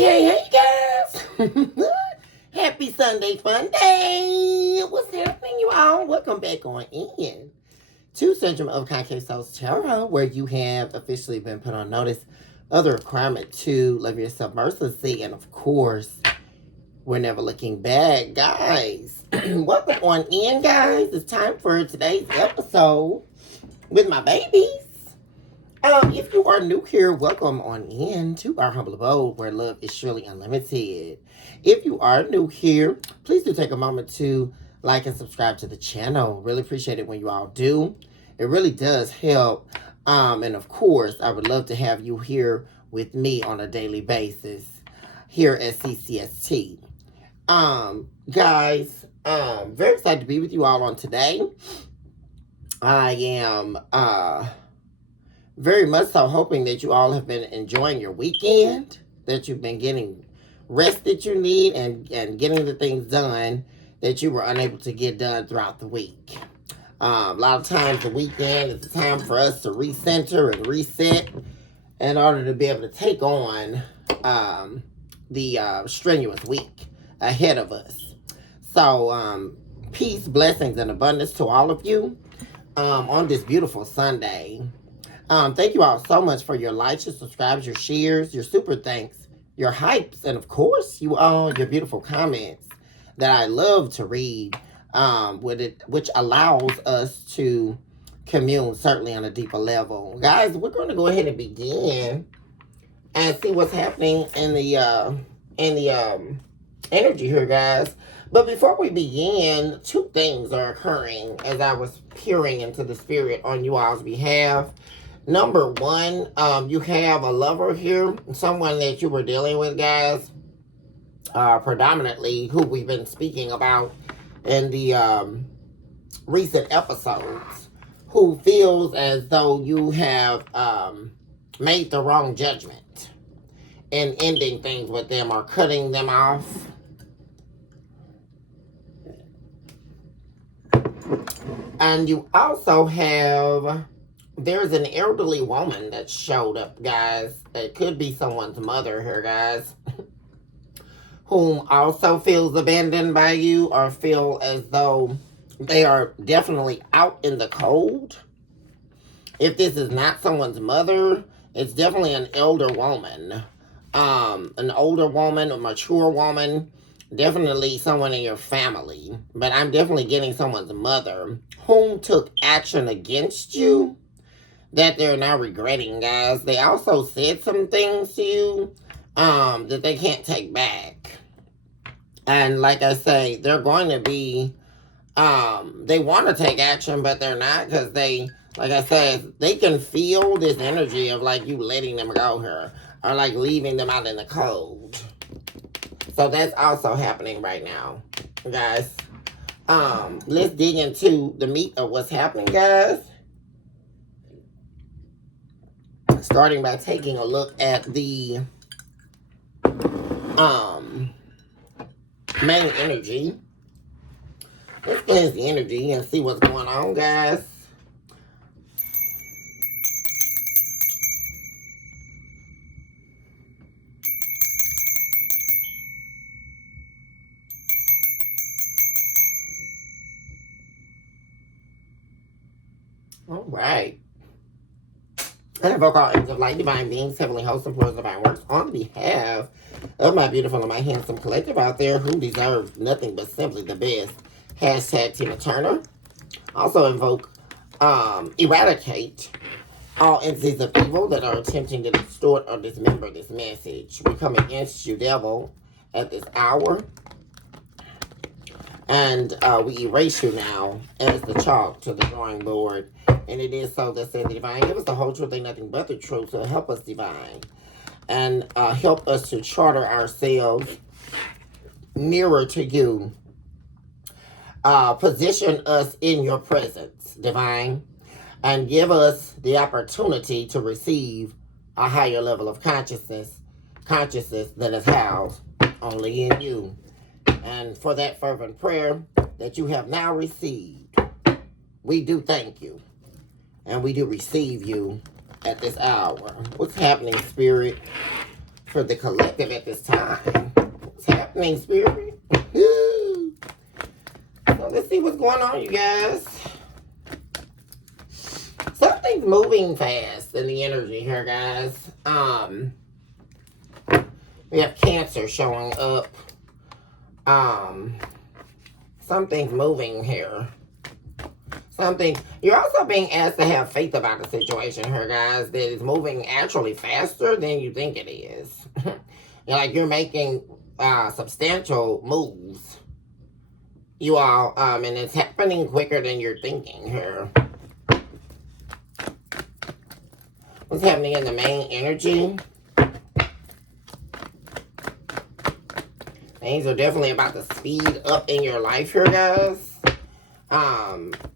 Hey, guys. Happy Sunday Fun Day. What's happening, you all? Welcome back on in to Syndrome of Concave Souls Tarot, where you have officially been put on notice of the requirement to love yourself mercilessly. And of course, we're never looking back, guys. Welcome on in, guys. It's time for today's episode with my babies. If you are new here, welcome on in to our humble abode where love is surely unlimited. If you are new here, please do take a moment to like and subscribe to the channel. Really appreciate it when you all do. It really does help. And of course, I would love to have you here with me on a daily basis here at CCST. Guys, very excited to be with you all on today. I am, very much so hoping that you all have been enjoying your weekend, that you've been getting rest that you need and getting the things done that you were unable to get done throughout the week. A lot of times the weekend is a time for us to recenter and reset in order to be able to take on the strenuous week ahead of us. So peace, blessings, and abundance to all of you on this beautiful Sunday. Thank you all so much for your likes, your subscribes, your shares, your super thanks, your hypes, and of course, you all, your beautiful comments that I love to read, which allows us to commune certainly on a deeper level. Guys, we're going to go ahead and begin and see what's happening in the energy here, guys. But before we begin, two things are occurring as I was peering into the spirit on you all's behalf. Number one, you have a lover here, someone that you were dealing with, guys, predominantly who we've been speaking about in the recent episodes, who feels as though you have made the wrong judgment in ending things with them or cutting them off. And you also have... there's an elderly woman that showed up, guys. It could be someone's mother here, guys. Whom also feels abandoned by you or feel as though they are definitely out in the cold. If this is not someone's mother, it's definitely an elder woman. An older woman, a mature woman. Definitely someone in your family. But I'm definitely getting someone's mother whom took action against you that they're now regretting, guys. They also said some things to you that they can't take back. And like I say, they're going to be, they want to take action, but they're not, because they, like I said, they can feel this energy of like you letting them go here, or like leaving them out in the cold. So that's also happening right now, guys. Let's dig into the meat of what's happening, guys. Starting by taking a look at the main energy. Let's cleanse the energy and see what's going on, guys. All right. And invoke all angels of light, divine beings, heavenly hosts, and floors, divine works on behalf of my beautiful and my handsome collective out there who deserve nothing but simply the best. Hashtag Tina Turner. Also invoke, eradicate all entities of evil that are attempting to distort or dismember this message. We come against you, devil, at this hour. And we erase you now as the chalk to the drawing board. And it is so that said the divine. Give us the whole truth and nothing but the truth. So help us, divine. And help us to charter ourselves nearer to you. Position us in your presence, divine. And give us the opportunity to receive a higher level of consciousness that is housed only in you. And for that fervent prayer that you have now received, we do thank you. And we do receive you at this hour. What's happening, Spirit, for the collective at this time. What's happening, Spirit? So let's see what's going on, you guys. Something's moving fast in the energy here, guys. We have Cancer showing up. Something's moving here. You're also being asked to have faith about the situation here, guys, that is moving actually faster than you think it is. You're making substantial moves. You all, and it's happening quicker than you're thinking here. What's happening in the main energy? Things are definitely about to speed up in your life here, guys.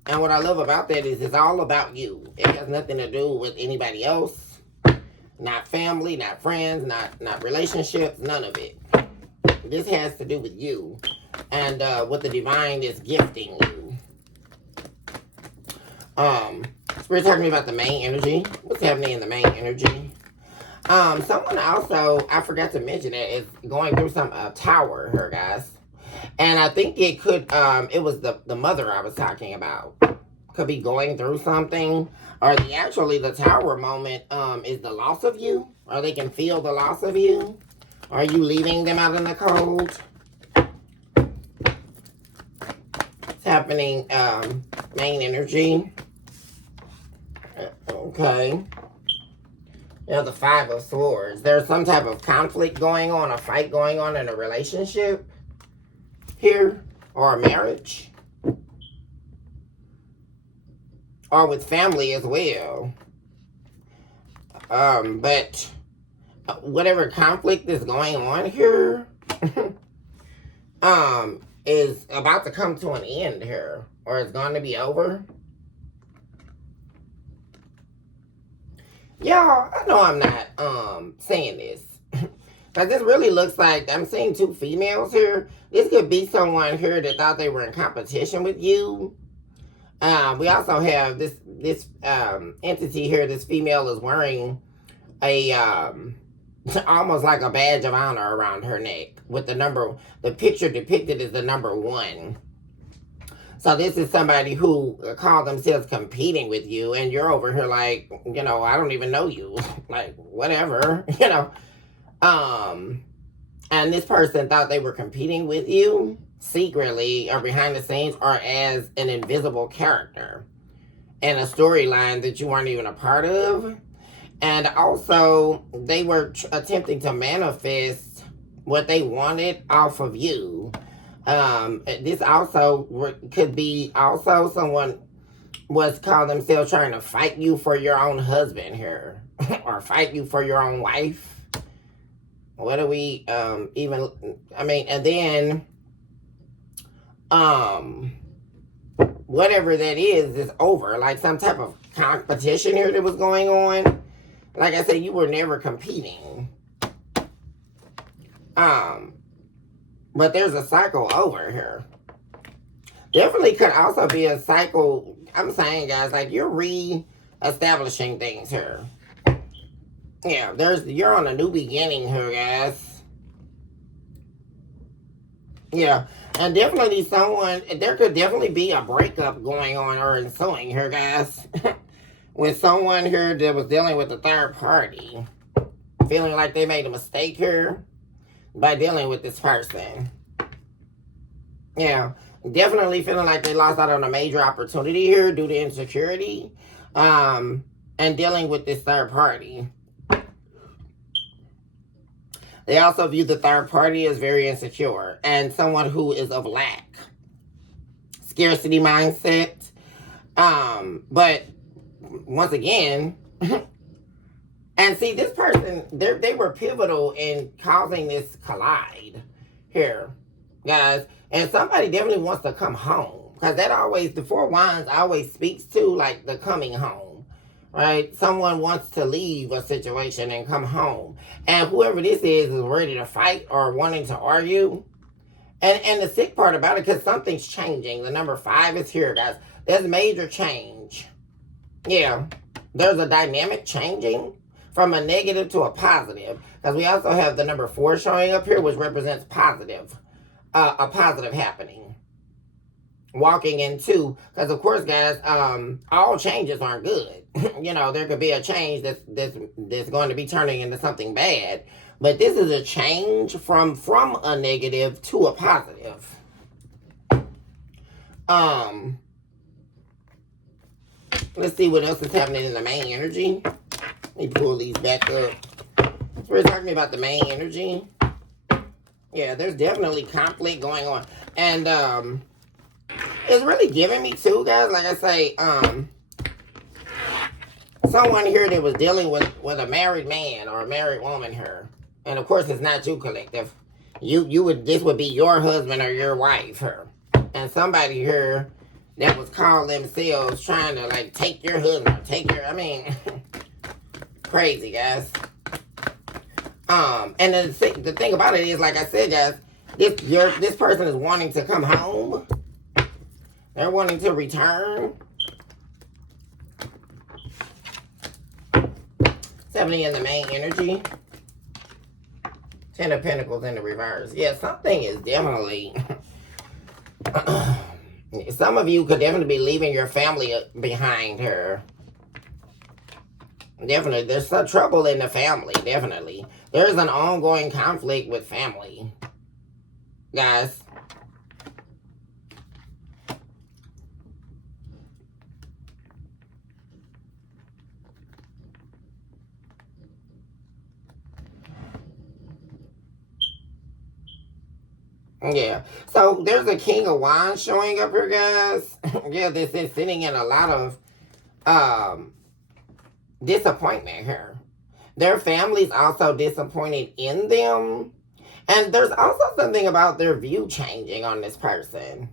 And what I love about that is it's all about you. It has nothing to do with anybody else. Not family, not friends, not relationships, none of it. This has to do with you and what the divine is gifting you. Spirit talking about the main energy. What's happening in the main energy? Someone also, I forgot to mention it, is going through some tower here, guys. And I think it could, it was the mother I was talking about. Could be going through something. Or the tower moment is the loss of you. Or they can feel the loss of you. Are you leaving them out in the cold? It's happening, main energy. Okay. The Five of Swords. There's some type of conflict going on, a fight going on in a relationship here, or a marriage, or with family as well. But whatever conflict is going on here, is about to come to an end here, or it's going to be over. Y'all, I know I'm not saying this. But this really looks like I'm seeing two females here. This could be someone here that thought they were in competition with you. We also have this entity here. This female is wearing a almost like a badge of honor around her neck with the picture depicted is the number 1. So this is somebody who call themselves competing with you, and you're over here like, I don't even know you. Like, whatever, And this person thought they were competing with you secretly or behind the scenes or as an invisible character in a storyline that you weren't even a part of. And also, they were attempting to manifest what they wanted off of you. This also could be also someone was called themselves trying to fight you for your own husband here or fight you for your own wife. What do we and then whatever that is over, like some type of competition here that was going on. Like I said, you were never competing. But there's a cycle over here. Definitely could also be a cycle. I'm saying, guys, like you're re-establishing things here. Yeah, you're on a new beginning here, guys. Yeah, and definitely there could definitely be a breakup going on or ensuing here, guys. With someone here that was dealing with a third party. Feeling like they made a mistake here by dealing with this person. Yeah, definitely feeling like they lost out on a major opportunity here due to insecurity. And dealing with this third party. They also view the third party as very insecure and someone who is of lack. Scarcity mindset. But once again, and see this person, they were pivotal in causing this collide here, guys. And somebody definitely wants to come home. Because the 4 Wands always speaks to like the coming home. Right? Someone wants to leave a situation and come home. And whoever this is ready to fight or wanting to argue. And the sick part about it, because something's changing. The number 5 is here, guys. There's major change. Yeah. There's a dynamic changing from a negative to a positive. Because we also have the number 4 showing up here, which represents positive, a positive happening. Walking into, because of course, guys, all changes aren't good. There could be a change that's going to be turning into something bad. But this is a change from a negative to a positive. Let's see what else is happening in the main energy. Let me pull these back up. So we're talking about the main energy. Yeah, there's definitely conflict going on. And it's really giving me too, guys. Like I say, someone here that was dealing with a married man or a married woman here. And of course it's not you, collective. This would be your husband or your wife here. And somebody here that was calling themselves trying to like take your husband, crazy, guys. And the thing about it is, like I said, guys, this person is wanting to come home. They're wanting to return. 70 in the main energy. 10 of Pentacles in the reverse. Yeah, something is definitely... some of you could definitely be leaving your family behind her. Definitely. There's some trouble in the family. Definitely. There's an ongoing conflict with family. Guys. Yeah. So there's a King of Wands showing up here, guys. Yeah, this is sitting in a lot of disappointment here. Their family's also disappointed in them. And there's also something about their view changing on this person.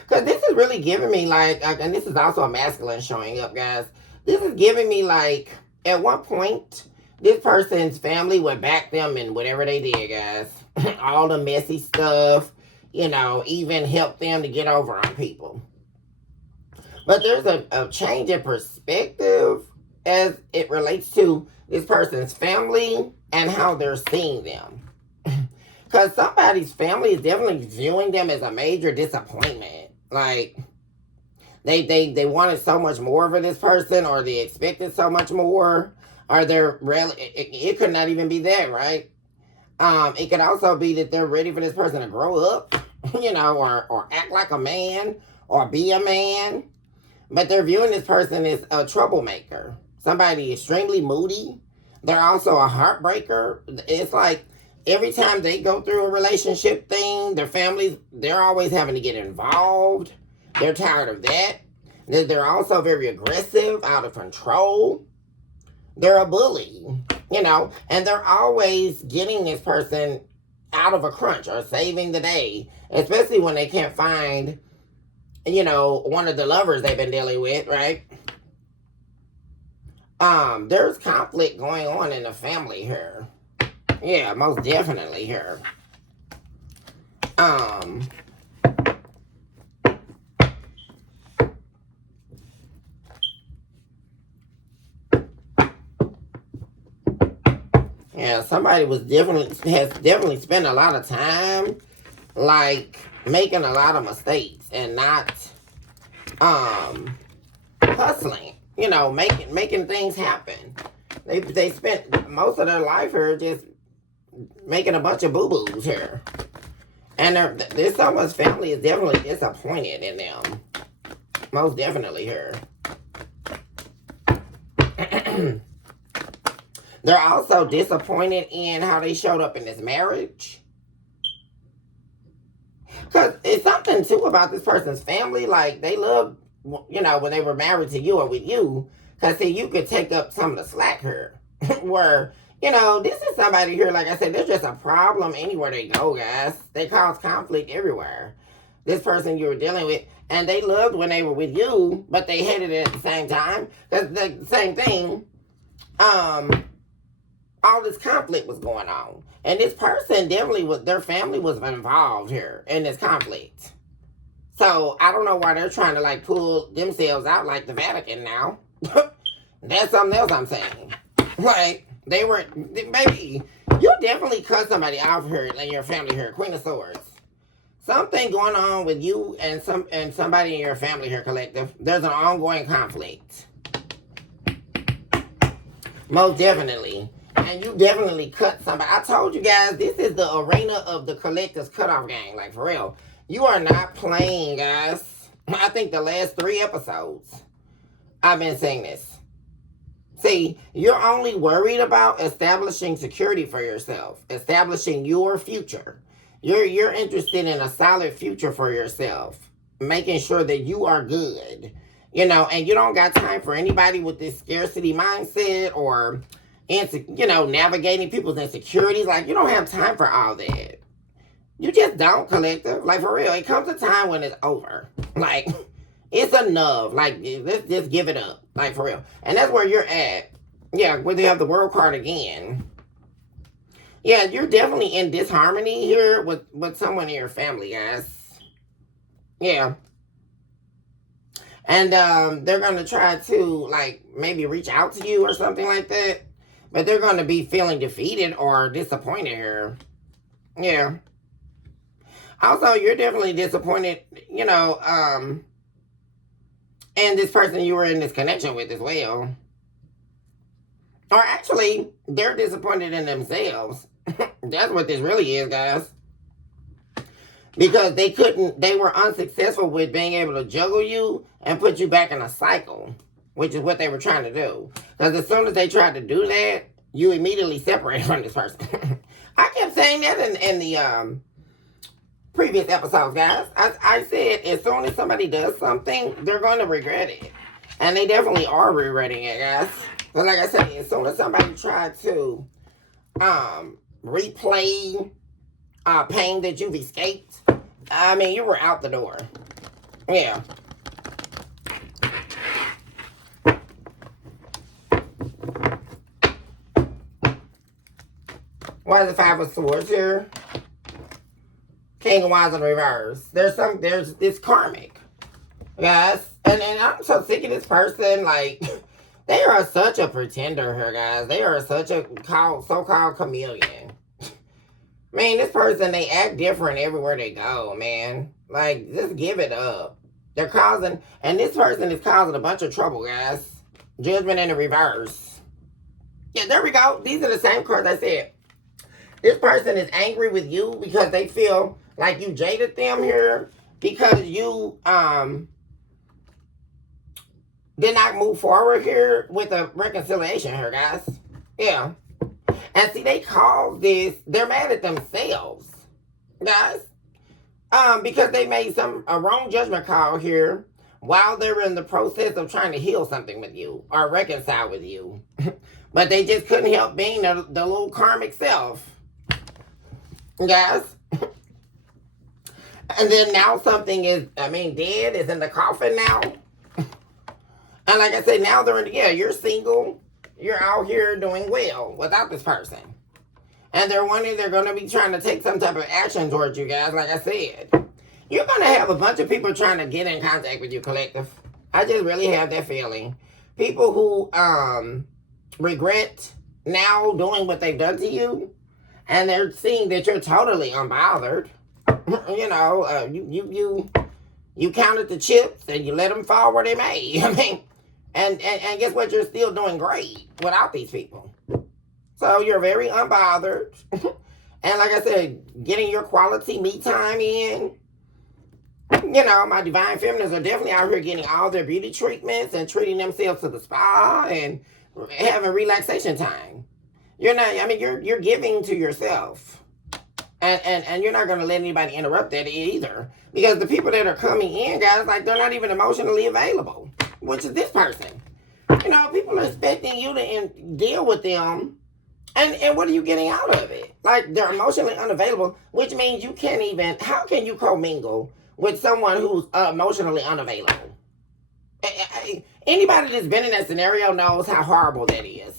Because this is really giving me like, and this is also a masculine showing up, guys. This is giving me like, at one point, this person's family would back them in whatever they did, guys. All the messy stuff, even help them to get over on people. But there's a change in perspective as it relates to this person's family and how they're seeing them. Because somebody's family is definitely viewing them as a major disappointment. Like, they wanted so much more for this person, or they expected so much more, or they're really, it could not even be that, right? It could also be that they're ready for this person to grow up, or act like a man, or be a man. But they're viewing this person as a troublemaker. Somebody extremely moody. They're also a heartbreaker. It's like every time they go through a relationship thing, their families, they're always having to get involved. They're tired of that. They're also very aggressive, out of control. They're a bully, and they're always getting this person out of a crunch or saving the day, especially when they can't find, one of the lovers they've been dealing with, right? There's conflict going on in the family here. Yeah, most definitely here. Yeah, somebody has definitely spent a lot of time, like, making a lot of mistakes and not, hustling, making things happen. They spent most of their life here just making a bunch of boo-boos here. And there's someone's family is definitely disappointed in them. Most definitely here. They're also disappointed in how they showed up in this marriage. Because it's something, too, about this person's family. Like, they love, when they were married to you or with you. Because, see, you could take up some of the slack here. Where, this is somebody here, like I said, there's just a problem anywhere they go, guys. They cause conflict everywhere. This person you were dealing with. And they loved when they were with you, but they hated it at the same time. Because the same thing, all this conflict was going on. And this person definitely their family was involved here in this conflict. So I don't know why they're trying to like pull themselves out like the Vatican now. That's something else I'm saying. Like, maybe, you definitely cut somebody out here in your family here, Queen of Swords. Something going on with you and somebody in your family here, collective. There's an ongoing conflict. Most definitely. And you definitely cut somebody. I told you guys, this is the arena of the collective's cutoff game. Like, for real. You are not playing, guys. I think the last 3 episodes, I've been saying this. See, you're only worried about establishing security for yourself, establishing your future. You're interested in a solid future for yourself, making sure that you are good, and you don't got time for anybody with this scarcity mindset or, navigating people's insecurities. Like, you don't have time for all that. You just don't, collective. Like, for real, it comes a time when it's over. Like, it's enough. Like, let's just give it up. Like, for real. And that's where you're at. Yeah, whether you have the world card again. Yeah, you're definitely in disharmony here with someone in your family, guys. Yeah. And they're going to try to, like, maybe reach out to you or something like that. But they're going to be feeling defeated or disappointed here. Yeah. Also, you're definitely disappointed, and this person you were in this connection with as well. Or actually, they're disappointed in themselves. That's what this really is, guys. Because they were unsuccessful with being able to juggle you and put you back in a cycle, which is what they were trying to do. Because as soon as they tried to do that, you immediately separated from this person. I kept saying that in the previous episodes, guys. I said as soon as somebody does something, they're going to regret it. And they definitely are regretting it, guys. But like I said, as soon as somebody tried to replay pain that you've escaped, I mean, you were out the door. Yeah. Why is the 5 of Swords here? King of Wands in reverse. It's karmic. Guys. And I'm so sick of this person. Like, they are such a pretender here, guys. They are such a so-called chameleon. Man, this person, they act different everywhere they go, man. Like, just give it up. They're causing, and this person is causing a bunch of trouble, guys. Judgment in the reverse. Yeah, there we go. These are the same cards I said. This person is angry with you because they feel like you jaded them here because you did not move forward here with a reconciliation here, guys. Yeah. And see, they cause this, they're mad at themselves, guys. Because they made a wrong judgment call here while they were in the process of trying to heal something with you or reconcile with you. But they just couldn't help being the little karmic self. Guys. And then now something is, dead, is in the coffin now. And like I said, now you're single. You're out here doing well without this person. And they're going to be trying to take some type of action towards you guys, like I said. You're going to have a bunch of people trying to get in contact with you, collective. I just really have that feeling. People who regret now doing what they've done to you. And they're seeing that you're totally unbothered. You counted the chips and you let them fall where they may. And guess what? You're still doing great without these people. So you're very unbothered. And like I said, getting your quality me time in. My divine feminines are definitely out here getting all their beauty treatments and treating themselves to the spa and having relaxation time. You're giving to yourself. And you're not going to let anybody interrupt that either. Because the people that are coming in, guys, like, they're not even emotionally available. Which is this person. People are expecting you to deal with them. And what are you getting out of it? Like, they're emotionally unavailable, which means you can't even, how can you commingle with someone who's emotionally unavailable? Anybody that's been in that scenario knows how horrible that is.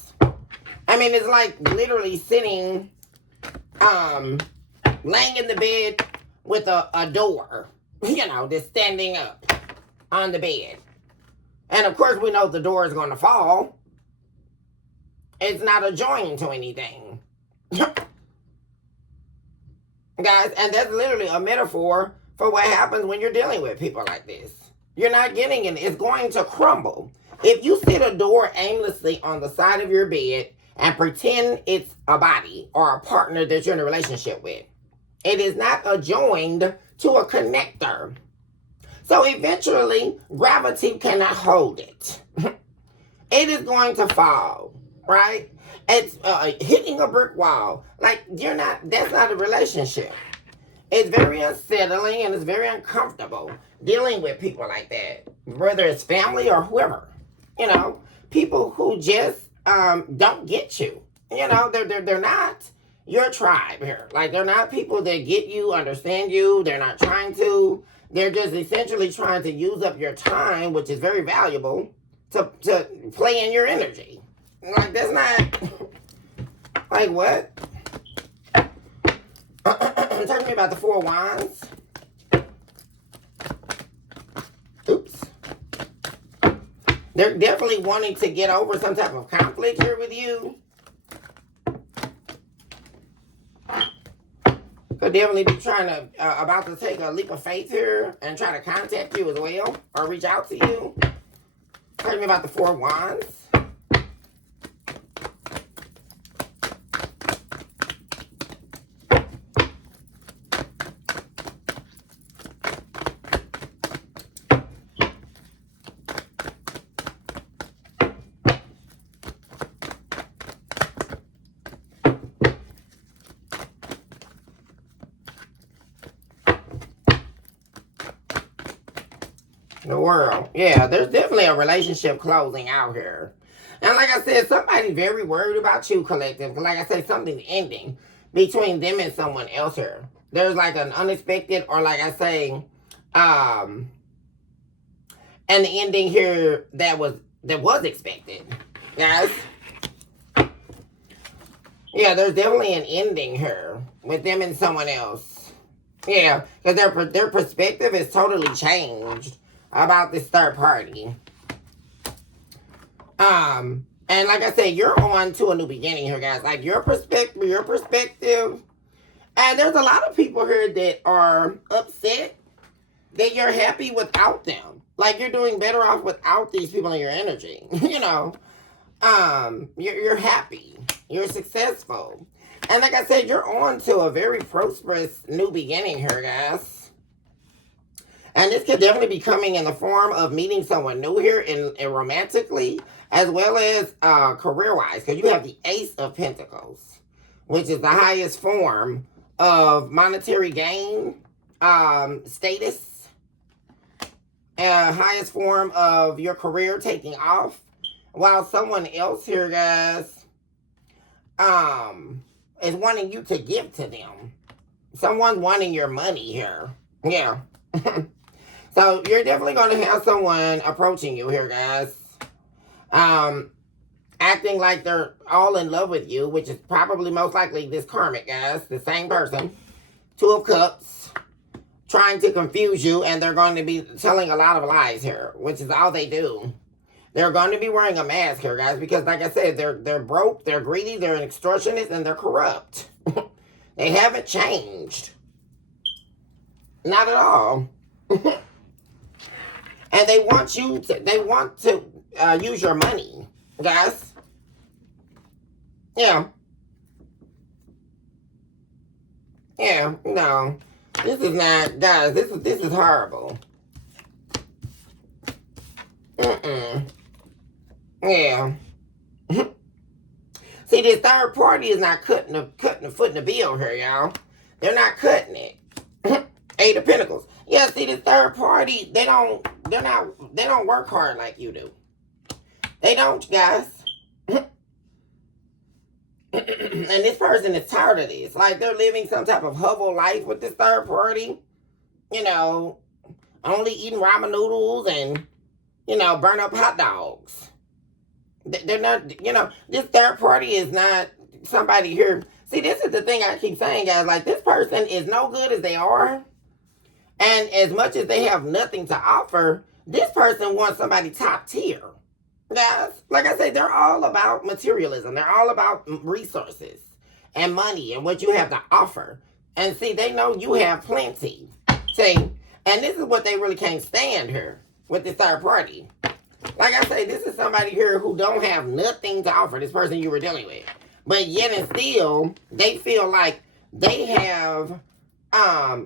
It's like literally sitting, laying in the bed with a door, just standing up on the bed. And of course we know the door is going to fall. It's not a join to anything. Guys, and that's literally a metaphor for what happens when you're dealing with people like this. You're not getting it. It's going to crumble. If you sit a door aimlessly on the side of your bed and pretend it's a body or a partner that you're in a relationship with, it is not adjoined to a connector. So eventually, gravity cannot hold it. It is going to fall, right? It's hitting a brick wall. Like, that's not a relationship. It's very unsettling and it's very uncomfortable dealing with people like that, whether it's family or whoever. You know, people who just don't get you. You know, they're not your tribe here. Like, they're not people that get you, understand you. They're not trying to. They're just essentially trying to use up your time, which is very valuable, to play in your energy. Like, that's not, like, what? Talking to me about the Four of Wands. Oops. They're definitely wanting to get over some type of conflict here with you. Could definitely be trying to, about to take a leap of faith here and try to contact you as well, or reach out to you. Talking to me about the Four of Wands. The World. Yeah, there's definitely a relationship closing out here. And like I said, somebody very worried about you, collective. Like I said, something's ending between them and someone else here. There's like an unexpected, or like I say, an ending here that was expected. Guys. Yeah, there's definitely an ending here with them and someone else. Yeah, because their perspective is totally changed about this third party. And like I said, you're on to a new beginning here, guys. Like, your perspective. And there's a lot of people here that are upset that you're happy without them. Like, you're doing better off without these people in your energy. You know, you're happy. You're successful. And like I said, you're on to a very prosperous new beginning here, guys. And this could definitely be coming in the form of meeting someone new here and romantically, as well as career-wise. Because you have the Ace of Pentacles, which is the highest form of monetary gain, status, highest form of your career taking off. While someone else here, guys, is wanting you to give to them. Someone's wanting your money here. Yeah. So you're definitely going to have someone approaching you here, guys. Acting like they're all in love with you, which is probably most likely this karmic, guys. The same person. Two of Cups. Trying to confuse you, and they're going to be telling a lot of lies here, which is all they do. They're going to be wearing a mask here, guys, because like I said, they're broke, they're greedy, they're an extortionist, and they're corrupt. They haven't changed. Not at all. And they want to use your money, guys. Yeah. Yeah, no. This is not, guys, this is horrible. Yeah. See, this third party is not cutting the foot in the bill here, y'all. They're not cutting it. Eight of Pentacles. Yeah, see, the third party, they don't work hard like you do. They don't, guys. And this person is tired of this. Like, they're living some type of hovel life with this third party. You know, only eating ramen noodles and, you know, burn up hot dogs. They're not, you know, this third party is not somebody here. See, this is the thing I keep saying, guys. Like, this person is no good as they are. And as much as they have nothing to offer, this person wants somebody top tier. Guys, like I say, they're all about materialism. They're all about resources and money and what you have to offer. And see, they know you have plenty. See, and this is what they really can't stand here with the third party. Like I say, this is somebody here who don't have nothing to offer, this person you were dealing with. But yet and still, they feel like they have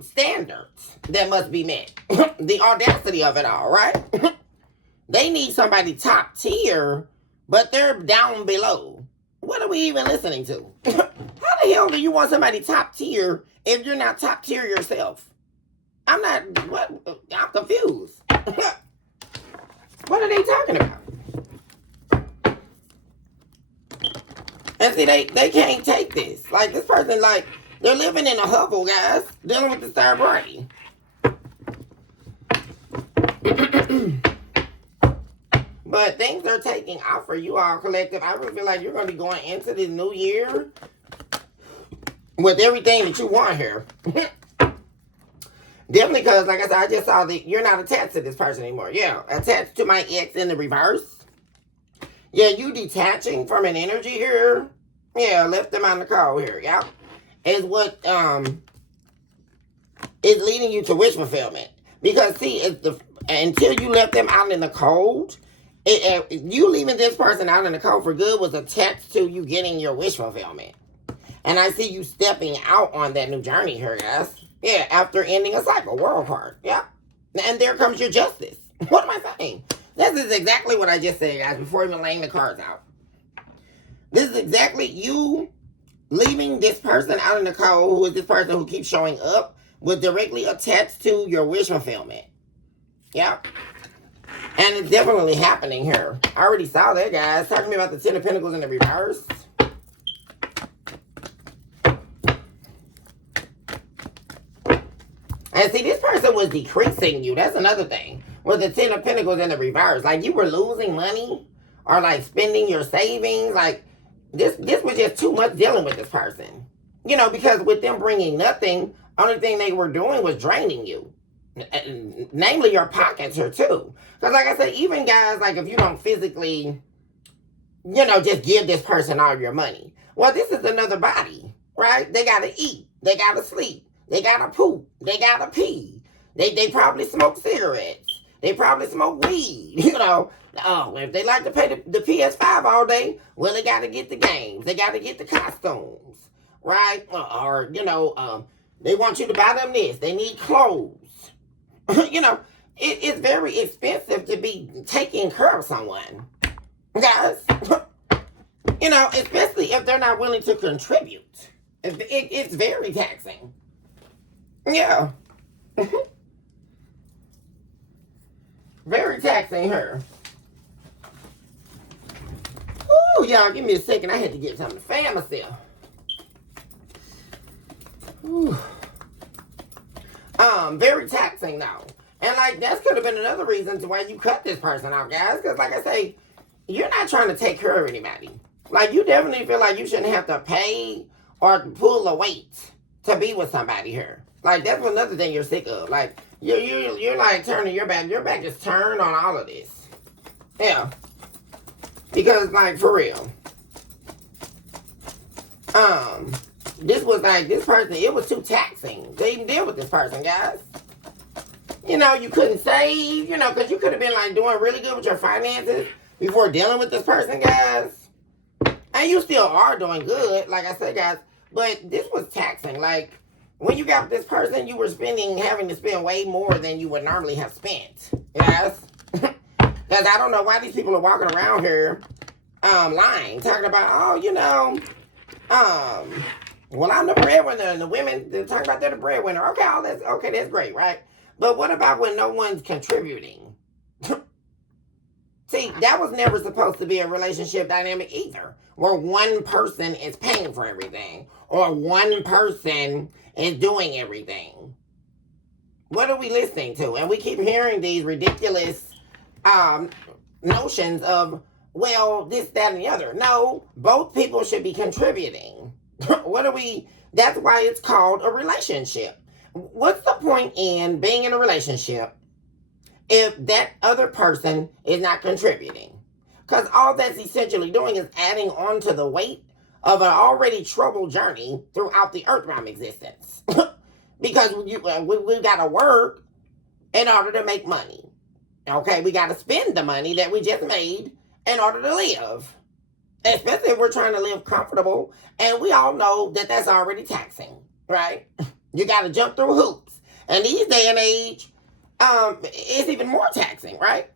standards that must be met. The audacity of it all, right? They need somebody top tier, but they're down below. What are we even listening to? How the hell do you want somebody top tier if you're not top tier yourself? I'm confused. What are they talking about? And see, they can't take this. Like, this person, like, they're living in a hovel, guys, dealing with the third party. But things are taking off for you all, collective. I really feel like you're going to be going into this new year with everything that you want here. Definitely, because, like I said, I just saw that you're not attached to this person anymore. Yeah, attached to my ex in the reverse. Yeah, you detaching from an energy here. Yeah, left them on the call here. Yeah, is what is leading you to wish fulfillment. Because see, until you left them out in the cold, you leaving this person out in the cold for good was attached to you getting your wish fulfillment. And I see you stepping out on that new journey here, guys. Yeah, after ending a cycle, world card. Yeah. And there comes your justice. What am I saying? This is exactly what I just said, guys, before even laying the cards out. This is exactly you leaving this person out in the cold, who is this person who keeps showing up, was directly attached to your wish fulfillment. Yeah. And it's definitely happening here. I already saw that, guys. Talking to me about the Ten of Pentacles in the reverse. And see, this person was decreasing you. That's another thing. With the Ten of Pentacles in the reverse. Like, you were losing money. Or, like, spending your savings. Like, this was just too much dealing with this person. You know, because with them bringing nothing, only thing they were doing was draining you. Namely, your pockets here, too. Because, like I said, even guys, like, if you don't physically, you know, just give this person all your money. Well, this is another body, right? They got to eat. They got to sleep. They gotta poop. They gotta pee. They probably smoke cigarettes. They probably smoke weed. You know. Oh, if they like to pay the PS5 all day, well, they gotta get the games. They gotta get the costumes, right? Or you know, they want you to buy them this. They need clothes. You know, it's very expensive to be taking care of someone, guys. You know, especially if they're not willing to contribute. It's very taxing. Yeah. Very taxing her. Ooh, y'all, give me a second. I had to get something to fan myself. Ooh. Very taxing though. And like, that could have been another reason to why you cut this person off, guys. Because like I say, you're not trying to take care of anybody. Like, you definitely feel like you shouldn't have to pay or pull a weight to be with somebody here. Like, that's another thing you're sick of. Like, you're like turning your back. Your back is turned on all of this. Yeah. Because, like, for real. This was like, this person, it was too taxing to even deal with this person, guys. You know, you couldn't save, you know, because you could have been, like, doing really good with your finances before dealing with this person, guys. And you still are doing good, like I said, guys. But this was taxing. Like, when you got with this person, you were having to spend way more than you would normally have spent. Yes? Because I don't know why these people are walking around here lying, talking about, oh, you know, well, I'm the breadwinner, and the women, they're talking about they're the breadwinner. Okay, that's great, right? But what about when no one's contributing? See, that was never supposed to be a relationship dynamic either, where one person is paying for everything, or one person is doing everything. What are we listening to? And we keep hearing these ridiculous notions of, well, this, that, and the other. No, both people should be contributing. That's why it's called a relationship. What's the point in being in a relationship if that other person is not contributing? Because all that's essentially doing is adding on to the weight of an already troubled journey throughout the earth realm existence. Because we got to work in order to make money. Okay, we got to spend the money that we just made in order to live. Especially if we're trying to live comfortable. And we all know that that's already taxing, right? You got to jump through hoops. And these day and age, it's even more taxing, right?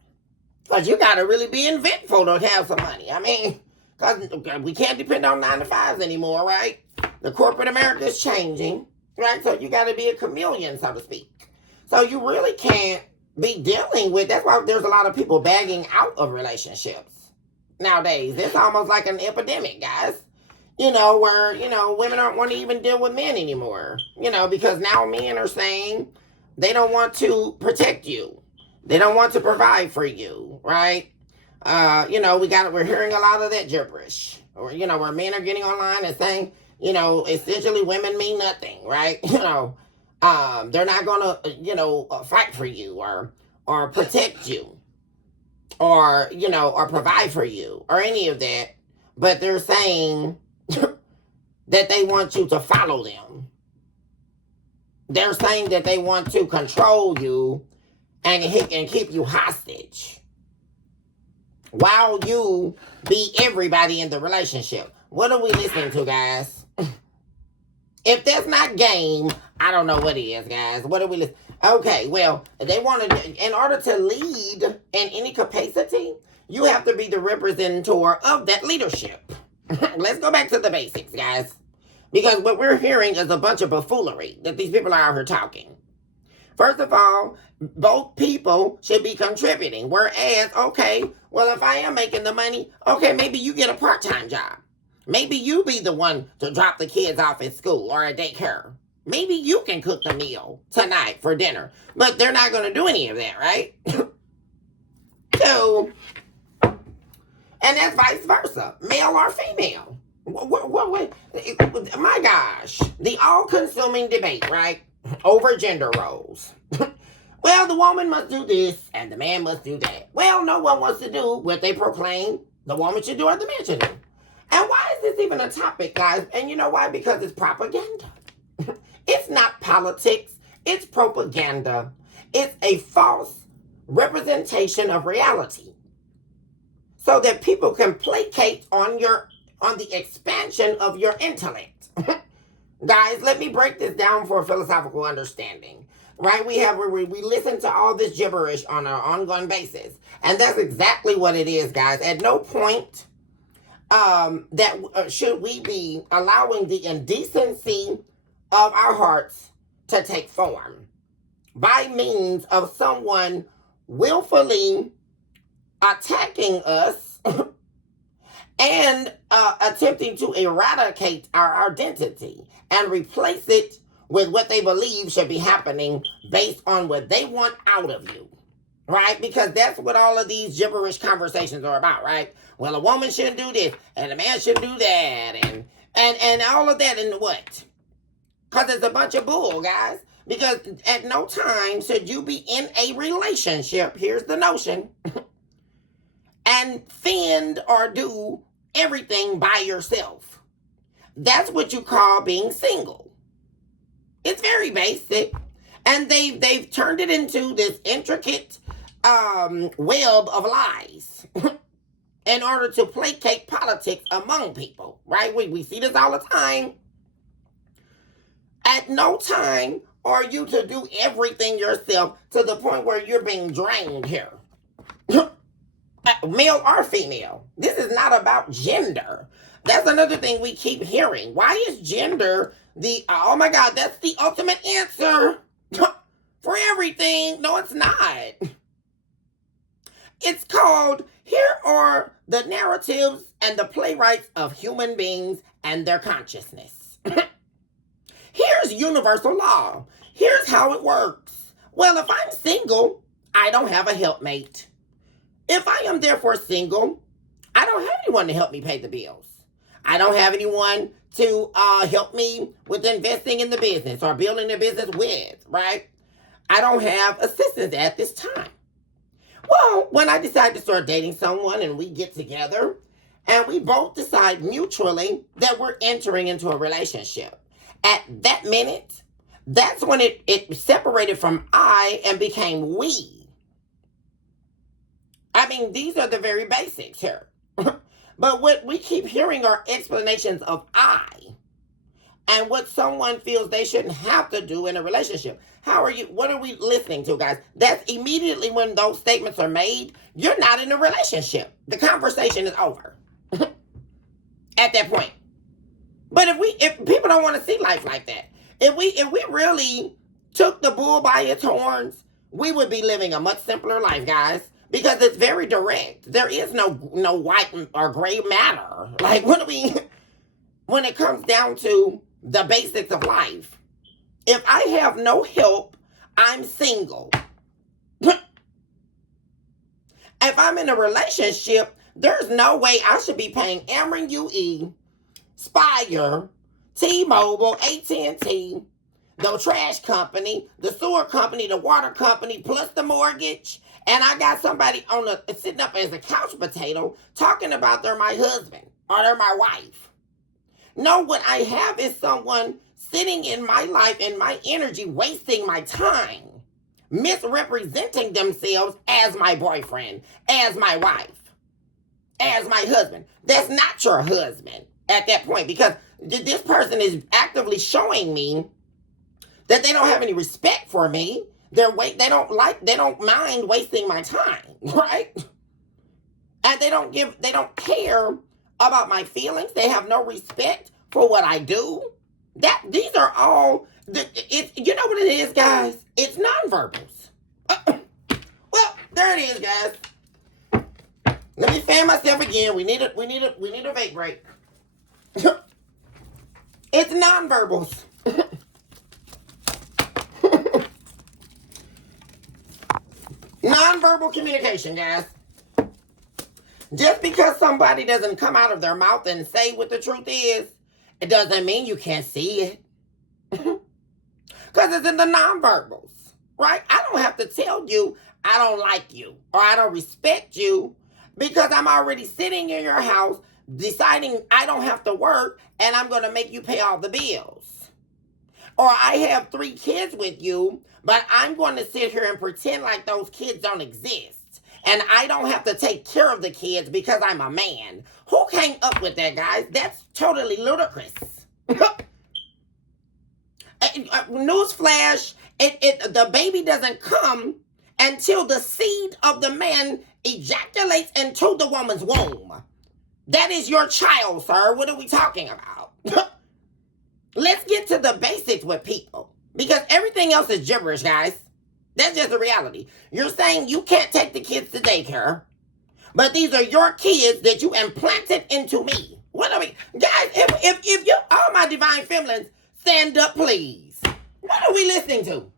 Because you got to really be inventful to have some money. I mean, because we can't depend on 9 to 5s anymore, right? The corporate America is changing, right? So you got to be a chameleon, so to speak. So you really can't be dealing with, that's why there's a lot of people bagging out of relationships nowadays. It's almost like an epidemic, guys. Where, women aren't want to even deal with men anymore. Because now men are saying they don't want to protect you. They don't want to provide for you, right? We're hearing a lot of that gibberish. Or, where men are getting online and saying, essentially women mean nothing, right? They're not gonna, fight for you or protect you or provide for you or any of that. But they're saying that they want you to follow them. They're saying that they want to control you and keep you hostage while you be everybody in the relationship. What are we listening to, guys? If that's not game, I don't know what is, guys. What are we listening? Okay, well, they want to, in order to lead in any capacity, you have to be the representative of that leadership. Let's go back to the basics, guys. Because what we're hearing is a bunch of buffoonery that these people are out here talking. First of all, both people should be contributing. Whereas, okay, well, if I am making the money, okay, maybe you get a part-time job. Maybe you be the one to drop the kids off at school or at daycare. Maybe you can cook the meal tonight for dinner. But they're not going to do any of that, right? So, and that's vice versa, male or female. My gosh, the all-consuming debate, right? Over gender roles. Well, the woman must do this and the man must do that. Well, no one wants to do what they proclaim the woman should do or the man should do. And why is this even a topic, guys? And you know why? Because it's propaganda. It's not politics. It's propaganda. It's a false representation of reality, so that people can placate on the expansion of your intellect. Guys, let me break this down for a philosophical understanding. Right? We listen to all this gibberish on an ongoing basis. And that's exactly what it is, guys. At no point should we be allowing the indecency of our hearts to take form by means of someone willfully attacking us and attempting to eradicate our identity and replace it with what they believe should be happening based on what they want out of you, right? Because that's what all of these gibberish conversations are about, right? Well, a woman shouldn't do this, and a man shouldn't do that, and all of that, and what? Because it's a bunch of bull, guys. Because at no time should you be in a relationship, here's the notion, and fend or do everything by yourself. That's what you call being single. It's very basic. And they've turned it into this intricate web of lies in order to placate politics among people, right? We see this all the time. At no time are you to do everything yourself to the point where you're being drained here. Male or female. This is not about gender. That's another thing we keep hearing. Why is gender oh my God, that's the ultimate answer for everything? No, it's not. It's called, here are the narratives and the playwrights of human beings and their consciousness. Here's universal law. Here's how it works. Well, if I'm single, I don't have a helpmate. If I am therefore single, I don't have anyone to help me pay the bills. I don't have anyone to help me with investing in the business or building the business with, right? I don't have assistance at this time. Well, when I decide to start dating someone and we get together and we both decide mutually that we're entering into a relationship, at that minute, that's when it separated from I and became we. I mean, these are the very basics here. But what we keep hearing are explanations of I and what someone feels they shouldn't have to do in a relationship. What are we listening to, guys? That's immediately when those statements are made, you're not in a relationship. The conversation is over at that point. But if people don't want to see life like that, if we really took the bull by its horns, we would be living a much simpler life, guys. Because it's very direct. There is no white or gray matter. Like, when it comes down to the basics of life, if I have no help, I'm single. If I'm in a relationship, there's no way I should be paying Ameren UE, Spire, T-Mobile, AT&T, the trash company, the sewer company, the water company, plus the mortgage. And I got somebody sitting up as a couch potato talking about they're my husband or they're my wife. No, what I have is someone sitting in my life and my energy, wasting my time, misrepresenting themselves as my boyfriend, as my wife, as my husband. That's not your husband at that point, because this person is actively showing me that they don't have any respect for me. They don't mind wasting my time, right? And they don't care about my feelings. They have no respect for what I do. These are all, you know what it is, guys? It's nonverbals. Well, there it is, guys. Let me fan myself again. We need a vape break. It's nonverbals. Nonverbal communication, guys. Just because somebody doesn't come out of their mouth and say what the truth is, it doesn't mean you can't see it. Because it's in the nonverbals, right? I don't have to tell you I don't like you or I don't respect you because I'm already sitting in your house deciding I don't have to work and I'm going to make you pay all the bills. Or I have 3 kids with you, but I'm going to sit here and pretend like those kids don't exist. And I don't have to take care of the kids because I'm a man. Who came up with that, guys? That's totally ludicrous. Newsflash, the baby doesn't come until the seed of the man ejaculates into the woman's womb. That is your child, sir. What are we talking about? Let's get to the basics with people. Because everything else is gibberish, guys. That's just the reality. You're saying you can't take the kids to daycare, but these are your kids that you implanted into me. What are we, guys? If you, all my divine feminines, stand up, please. What are we listening to?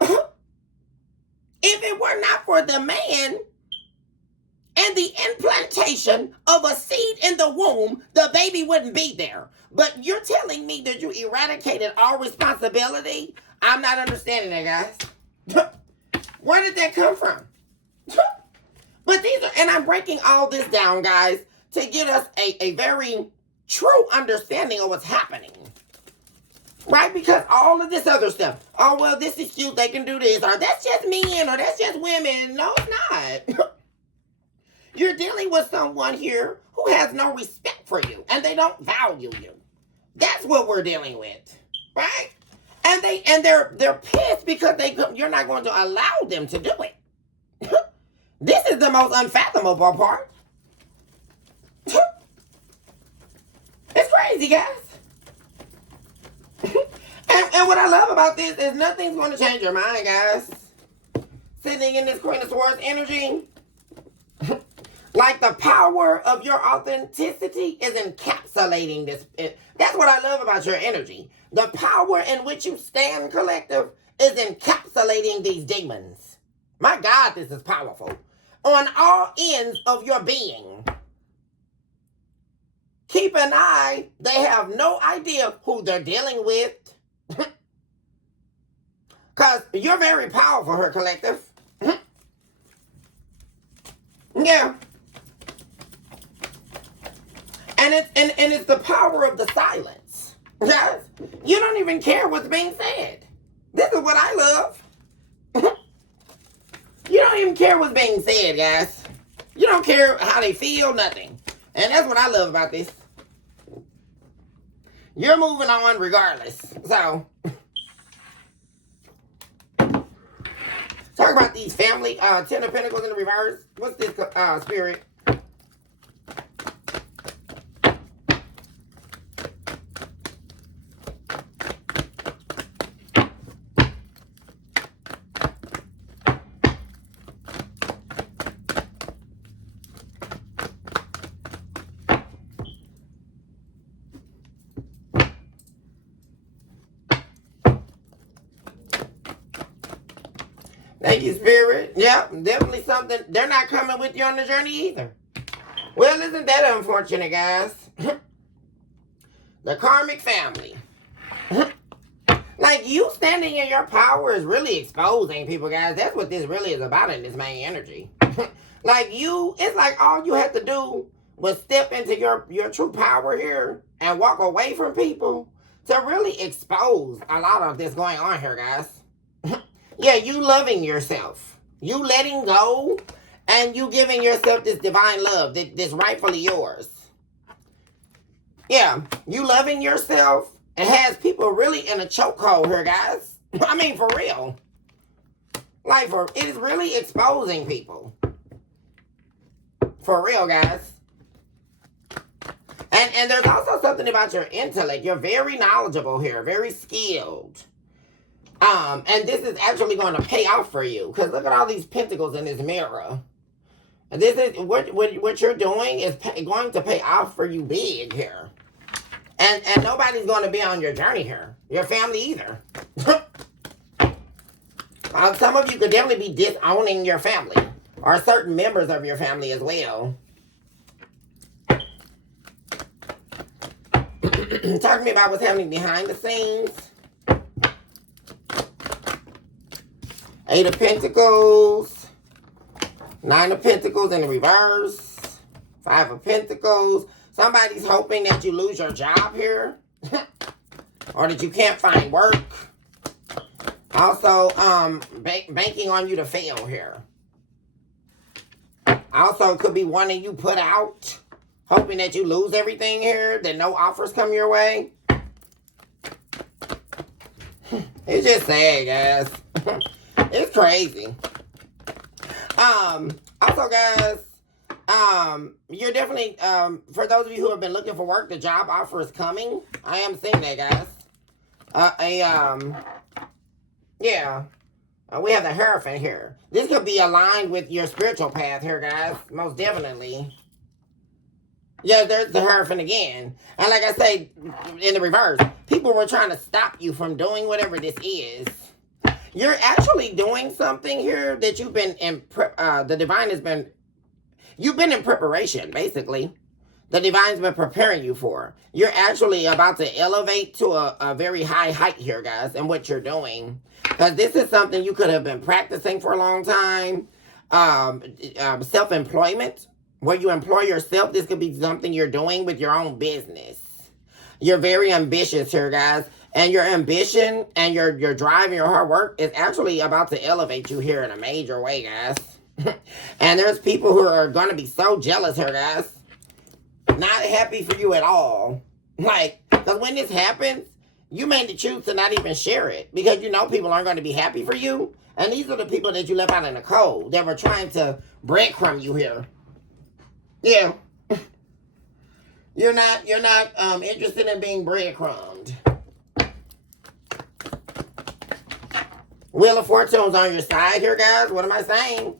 If it were not for the man and the implantation of a seed in the womb, the baby wouldn't be there. But you're telling me that you eradicated all responsibility? I'm not understanding that, guys. Where did that come from? But these are, and I'm breaking all this down, guys, to get us a very true understanding of what's happening. Right? Because all of this other stuff, oh, well, this is cute, they can do this, or that's just men, or that's just women. No, it's not. You're dealing with someone here who has no respect for you, and they don't value you. That's what we're dealing with, right? And they're pissed because you're not going to allow them to do it. This is the most unfathomable part. It's crazy, guys. and what I love about this is nothing's going to change your mind, guys. Sitting in this Queen of Swords energy, like the power of your authenticity is encapsulating this. That's what I love about your energy. The power in which you stand, collective, is encapsulating these demons. My God, this is powerful. On all ends of your being. Keep an eye. They have no idea who they're dealing with. Because you're very powerful, her collective. Yeah. And it's the power of the silence. Guys, you don't even care what's being said. This is what I love. You don't even care what's being said, guys. You don't care how they feel, nothing. And that's what I love about this. You're moving on regardless. So, talk about these family, Ten of Pentacles in the reverse. What's this, spirit? Thank you, Spirit. Yeah, definitely something. They're not coming with you on the journey either. Well, isn't that unfortunate, guys? The karmic family. Like, you standing in your power is really exposing people, guys. That's what this really is about in this main energy. Like, it's like all you had to do was step into your true power here and walk away from people to really expose a lot of this going on here, guys. Yeah, you loving yourself. You letting go and you giving yourself this divine love that's rightfully yours. Yeah, you loving yourself. It has people really in a chokehold here, guys. I mean, for real. Like, it is really exposing people. For real, guys. And there's also something about your intellect. You're very knowledgeable here, very skilled. And this is actually going to pay off for you. Because look at all these pentacles in this mirror. And this is what you're doing is going to pay off for you big here. And nobody's going to be on your journey here. Your family either. Some of you could definitely be disowning your family. Or certain members of your family as well. Talk to me about what's happening behind the scenes. Eight of Pentacles. Nine of Pentacles in the reverse. Five of Pentacles. Somebody's hoping that you lose your job here. Or that you can't find work. Also, banking on you to fail here. Also, could be wanting you put out. Hoping that you lose everything here. That no offers come your way. It's just sad, guys. It's crazy. Also, guys, you're definitely, for those of you who have been looking for work, the job offer is coming. I am seeing that, guys. Yeah. We have the Hierophant here. This could be aligned with your spiritual path here, guys. Most definitely. Yeah, there's the Hierophant again. And like I say, in the reverse, people were trying to stop you from doing whatever this is. You're actually doing something here that you've been in, the divine has been, you've been in preparation, basically. The divine's been preparing you for. You're actually about to elevate to a very high height here, guys, in what you're doing. Because this is something you could have been practicing for a long time. Self-employment, where you employ yourself. This could be something you're doing with your own business. You're very ambitious here, guys. And your ambition and your drive and your hard work is actually about to elevate you here in a major way, guys. And there's people who are going to be so jealous here, guys. Not happy for you at all. Like, because when this happens, you made the choose to not even share it. Because you know people aren't going to be happy for you. And these are the people that you left out in the cold. That were trying to breadcrumb you here. Yeah. You're not interested in being breadcrumbed. Wheel of Fortune's on your side here, guys. What am I saying?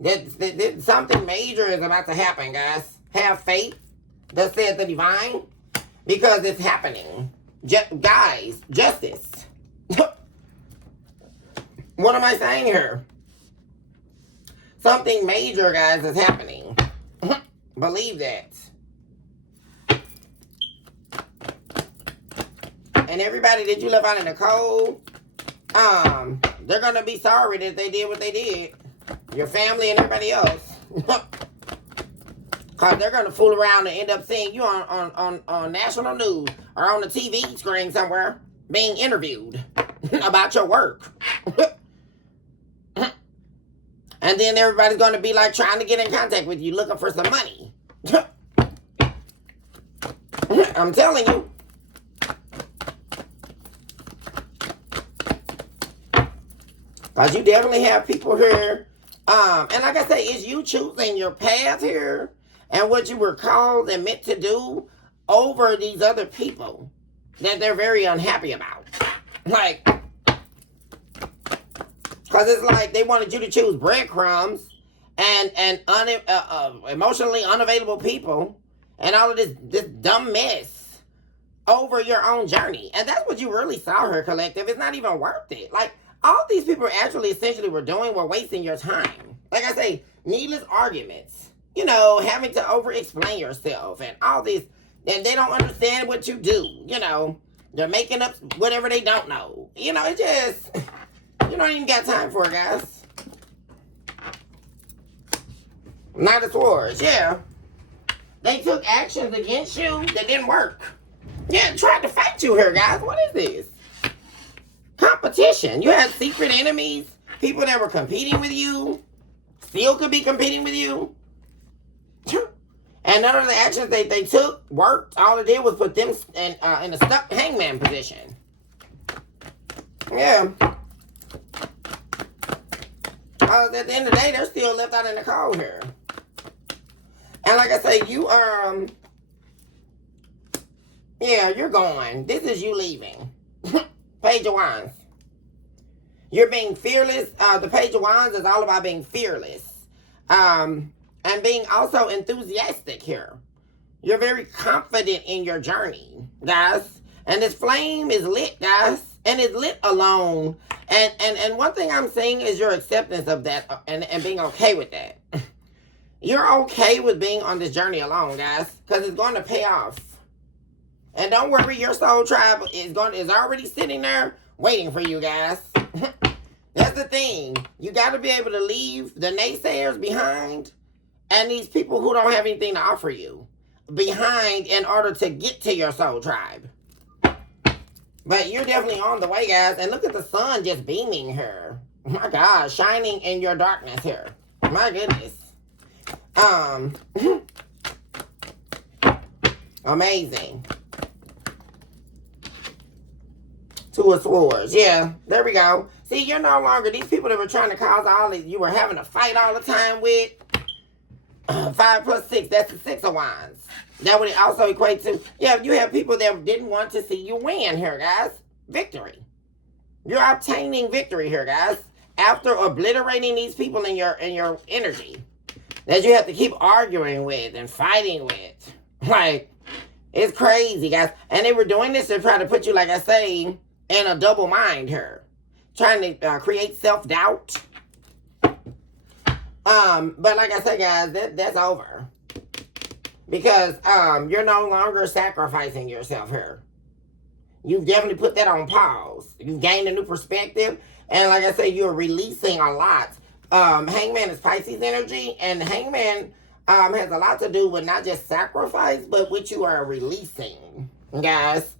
that something major is about to happen, guys. Have faith. That said the divine. Because it's happening. Guys, justice. What am I saying here? Something major, guys, is happening. Believe that. And everybody that you left out in the cold, they're going to be sorry that they did what they did. Your family and everybody else. Because they're going to fool around and end up seeing you on national news or on the TV screen somewhere being interviewed about your work. And then everybody's going to be like trying to get in contact with you looking for some money. I'm telling you. Because you definitely have people here. And like I say, it's you choosing your path here and what you were called and meant to do over these other people that they're very unhappy about. Like, because it's like they wanted you to choose breadcrumbs and emotionally unavailable people and all of this dumb mess over your own journey. And that's what you really saw here, collective. It's not even worth it. Like, all these people actually essentially were doing were wasting your time. Like I say, needless arguments. You know, having to over-explain yourself and all this. And they don't understand what you do. You know, they're making up whatever they don't know. You know, it just... You don't even got time for it, guys. Knight of Swords, yeah. They took actions against you that didn't work. Yeah, tried to fight you here, guys. What is this? Competition. You had secret enemies. People that were competing with you. Still could be competing with you. And none of the actions they took worked. All it did was put them in a stuck hangman position. Yeah. At the end of the day, they're still left out in the cold here. And like I say, you, yeah, you're going. This is you leaving. Page of Wands. You're being fearless. The Page of Wands is all about being fearless. And being also enthusiastic here. You're very confident in your journey, guys. And this flame is lit, guys. And it's lit alone. And one thing I'm seeing is your acceptance of that and being okay with that. You're okay with being on this journey alone, guys. Because it's going to pay off. And don't worry, your soul tribe is already sitting there waiting for you, guys. That's the thing. You got to be able to leave the naysayers behind and these people who don't have anything to offer you behind in order to get to your soul tribe. But you're definitely on the way, guys. And look at the sun just beaming here. Oh my God, shining in your darkness here. My goodness. Amazing. Two of Swords. Yeah, there we go. See, you're no longer these people that were trying to cause all this. You were having a fight all the time with. 5 plus 6, that's the 6 of Wands. That would also equate to, yeah, you have people that didn't want to see you win here, guys. Victory. You're obtaining victory here, guys. After obliterating these people in your energy that you have to keep arguing with and fighting with. Like, it's crazy, guys. And they were doing this to try to put you, like I say, in a double mind here. Trying to create self-doubt. But like I said, guys, that's over. Because you're no longer sacrificing yourself here. You've definitely put that on pause. You've gained a new perspective. And like I said, you're releasing a lot. Hangman is Pisces energy. And Hangman has a lot to do with not just sacrifice, but what you are releasing. Guys,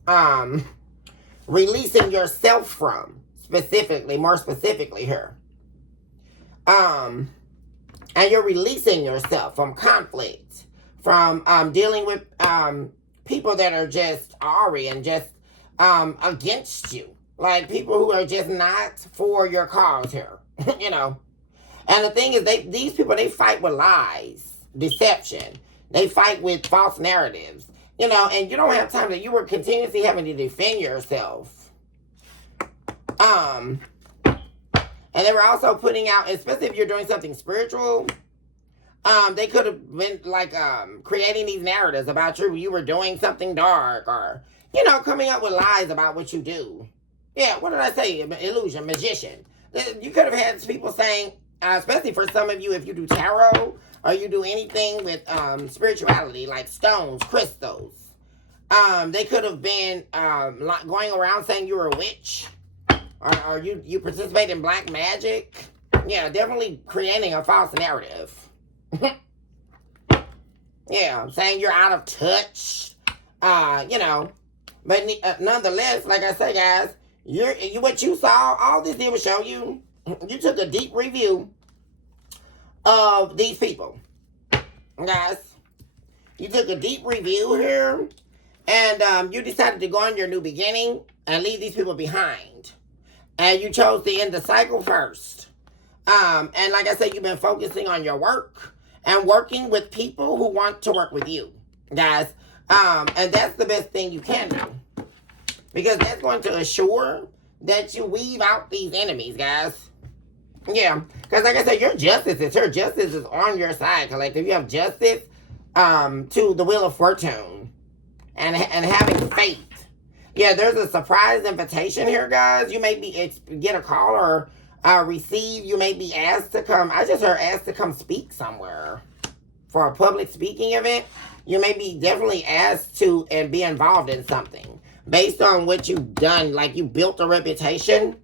releasing yourself from. More specifically here. And you're releasing yourself from conflict, from dealing with people that are just awry and just against you. Like people who are just not for your cause here, you know. And the thing is, these people, they fight with lies, deception. They fight with false narratives, you know, and you don't have time to, you were continuously having to defend yourself. And they were also putting out, especially if you're doing something spiritual, they could have been like creating these narratives about you were doing something dark or, you know, coming up with lies about what you do. Yeah, what did I say? Illusion, magician. You could have had people saying, especially for some of you, if you do tarot or you do anything with spirituality, like stones, crystals. They could have been going around saying you were a witch. Or you participate in black magic. Yeah, definitely creating a false narrative. Yeah, saying you're out of touch. You know, but nonetheless, like I say, guys, you what you saw, all this did was show you. You took a deep review of these people, guys. You took a deep review here, and you decided to go on your new beginning and leave these people behind. And you chose to end the cycle first. And like I said, you've been focusing on your work and working with people who want to work with you, guys. And that's the best thing you can do, because that's going to assure that you weave out these enemies, guys. Yeah, because like I said, your justice is on your side, collective. You have justice to the Wheel of Fortune and having faith. Yeah, there's a surprise invitation here, guys. You may get a call or receive. You may be asked to come. I just heard asked to come speak somewhere for a public speaking event. You may be definitely asked to and be involved in something based on what you've done. Like, you built a reputation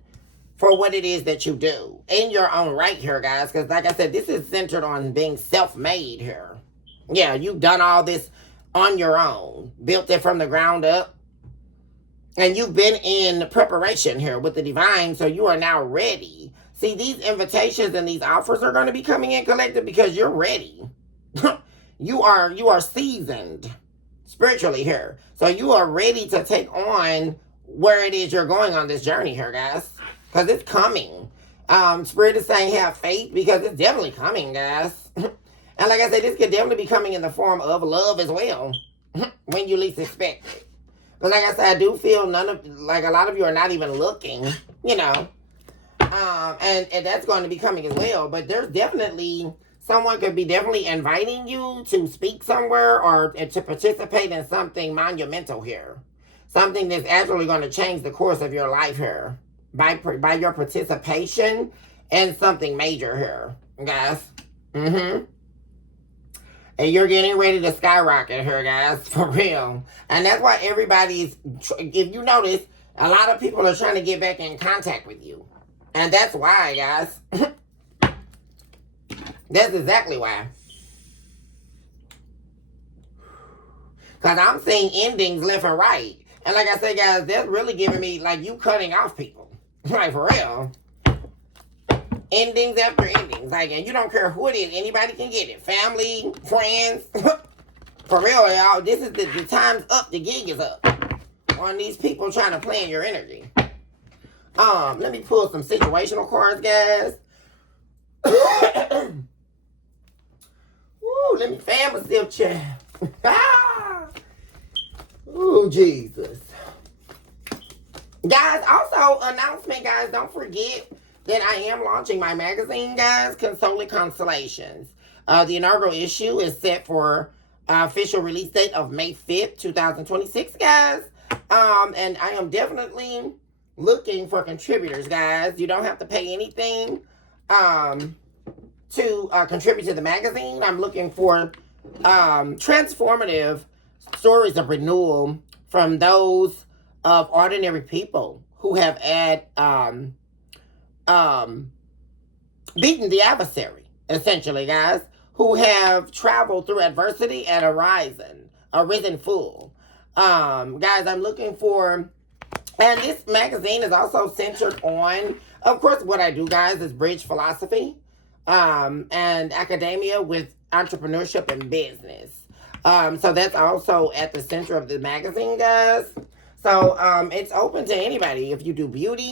for what it is that you do in your own right here, guys. Because like I said, this is centered on being self-made here. Yeah, you've done all this on your own, built it from the ground up. And you've been in preparation here with the divine, so you are now ready. See, these invitations and these offers are going to be coming in, collective, because you're ready. you are seasoned spiritually here. So you are ready to take on where it is you're going on this journey here, guys. Because it's coming. Spirit is saying have faith, because it's definitely coming, guys. And like I said, this could definitely be coming in the form of love as well, when you least expect it. But like I said, I do feel a lot of you are not even looking, you know. And that's going to be coming as well. But there's definitely, someone could be definitely inviting you to speak somewhere or to participate in something monumental here. Something that's actually going to change the course of your life here. By your participation in something major here, guys. And you're getting ready to skyrocket here, guys, for real. And that's why everybody's, if you notice, a lot of people are trying to get back in contact with you. And that's why, guys. That's exactly why. Because I'm seeing endings left and right. And like I say, guys, that's really giving me, like, you cutting off people. Like, for real. Endings after endings. Like, and you don't care who it is. Anybody can get it. Family, friends. For real, y'all. This is the time's up. The gig is up. On these people trying to play in your energy. Let me pull some situational cards, guys. Woo, let me fan myself, child. Ooh, Jesus. Guys, also, announcement, guys, don't forget that I am launching my magazine, guys, Consoling Constellations. The inaugural issue is set for official release date of May 5th, 2026, guys. And I am definitely looking for contributors, guys. You don't have to pay anything to contribute to the magazine. I'm looking for transformative stories of renewal from those of ordinary people who have beaten the adversary, essentially, guys, who have traveled through adversity and arisen full. Guys, I'm looking for, and this magazine is also centered on, of course, what I do, guys, is bridge philosophy and academia with entrepreneurship and business. So that's also at the center of the magazine, guys. So it's open to anybody. If you do beauty,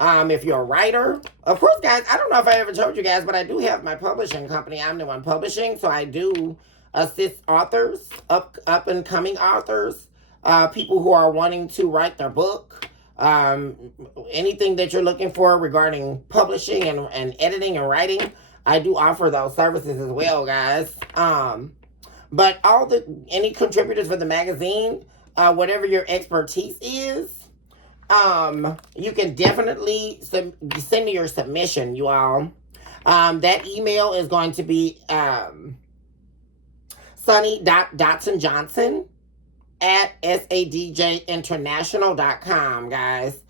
if you're a writer. Of course, guys, I don't know if I ever told you guys, but I do have my publishing company. I'm the one publishing, so I do assist authors, up and coming authors, people who are wanting to write their book, anything that you're looking for regarding publishing and editing and writing. I do offer those services as well, guys. But any contributors for the magazine, whatever your expertise is, you can definitely send me your submission, you all. That email is going to be sunny.dotsonjohnson@sadjinternational.com, guys.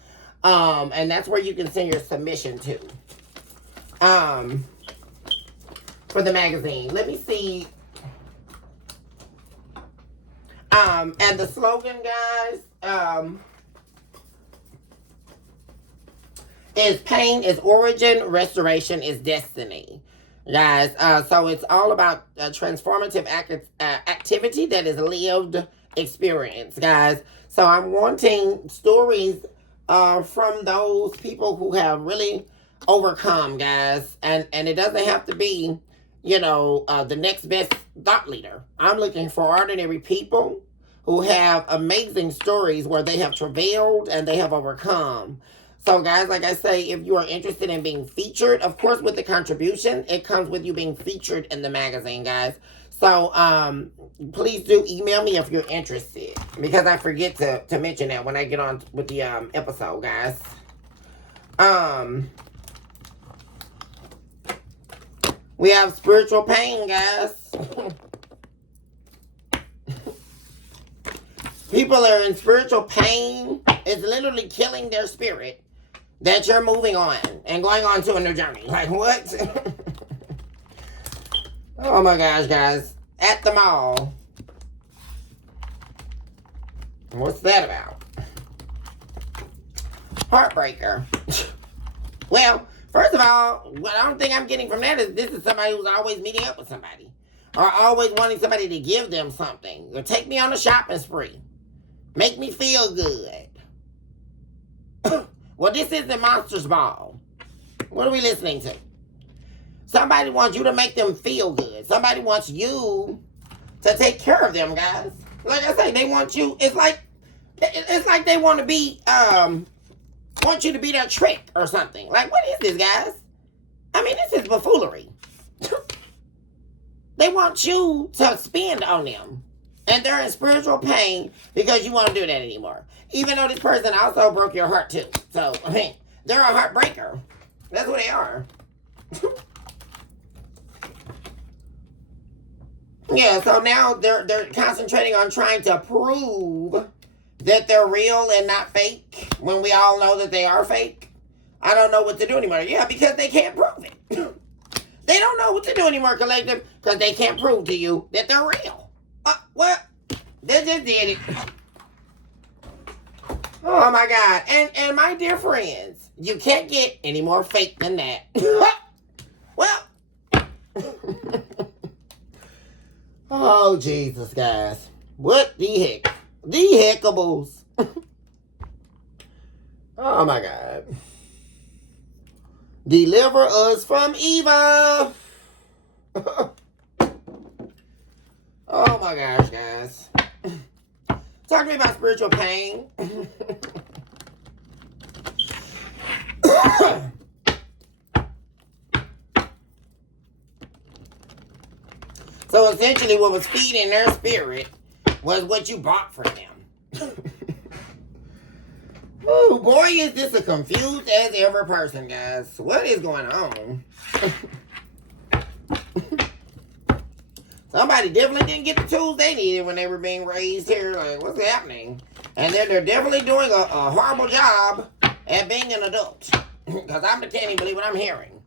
And that's where you can send your submission to. for the magazine. Let me see. And the slogan, guys, is pain is origin, restoration is destiny. Guys, so it's all about transformative activity that is lived experience, guys. So I'm wanting stories from those people who have really overcome, guys. And it doesn't have to be, the next best thought leader. I'm looking for ordinary people who have amazing stories where they have travailed and they have overcome. So, guys, like I say, if you are interested in being featured, of course, with the contribution, it comes with you being featured in the magazine, guys. So, please do email me if you're interested, because I forget to mention that when I get on with the episode, guys. We have spiritual pain, guys. People are in spiritual pain. It's literally killing their spirit that you're moving on and going on to a new journey. Like, what? Oh my gosh, guys. At the mall. What's that about? Heartbreaker. Well, first of all, what I don't think I'm getting from that is this is somebody who's always meeting up with somebody. Or always wanting somebody to give them something. Or take me on a shopping spree. Make me feel good. Well, this isn't Monsters Ball. What are we listening to? Somebody wants you to make them feel good. Somebody wants you to take care of them, guys. Like I say, they want you. It's like they want to be want you to be their trick or something. Like, what is this, guys? I mean, this is buffoonery. They want you to spend on them. And they're in spiritual pain because you won't do that anymore. Even though this person also broke your heart too. So, I mean, they're a heartbreaker. That's what they are. Yeah, so now they're concentrating on trying to prove that they're real and not fake when we all know that they are fake. I don't know what to do anymore. Yeah, because they can't prove it. They don't know what to do anymore, collective, because they can't prove to you that they're real. Well, they just did it. Oh my God. And my dear friends, you can't get any more fake than that. Well. Oh, Jesus, guys. What the heck? The heckables. Oh my God. Deliver us from evil. Oh my gosh, guys. Talk to me about spiritual pain. So essentially what was feeding their spirit was what you bought from them. Oh boy, is this a confused as ever person, guys. What is going on? Somebody definitely didn't get the tools they needed when they were being raised here. Like, what's happening? And they're definitely doing a horrible job at being an adult. Because I can't even believe what I'm hearing.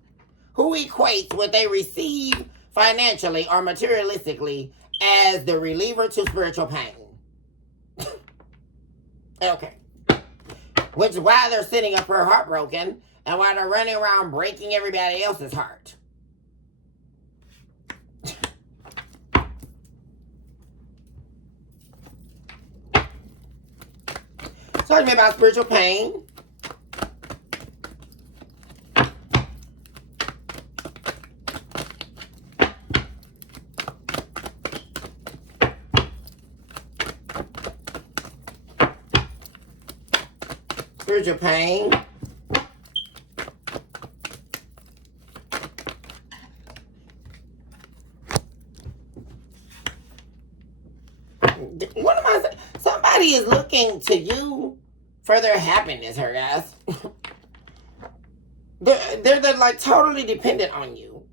Who equates what they receive financially or materialistically as the reliever to spiritual pain? Okay. Which is why they're sitting up here heartbroken and why they're running around breaking everybody else's heart. Talk to me about spiritual pain. Spiritual pain. What am I saying? Somebody is looking to you for their happiness, her guys. They're like totally dependent on you.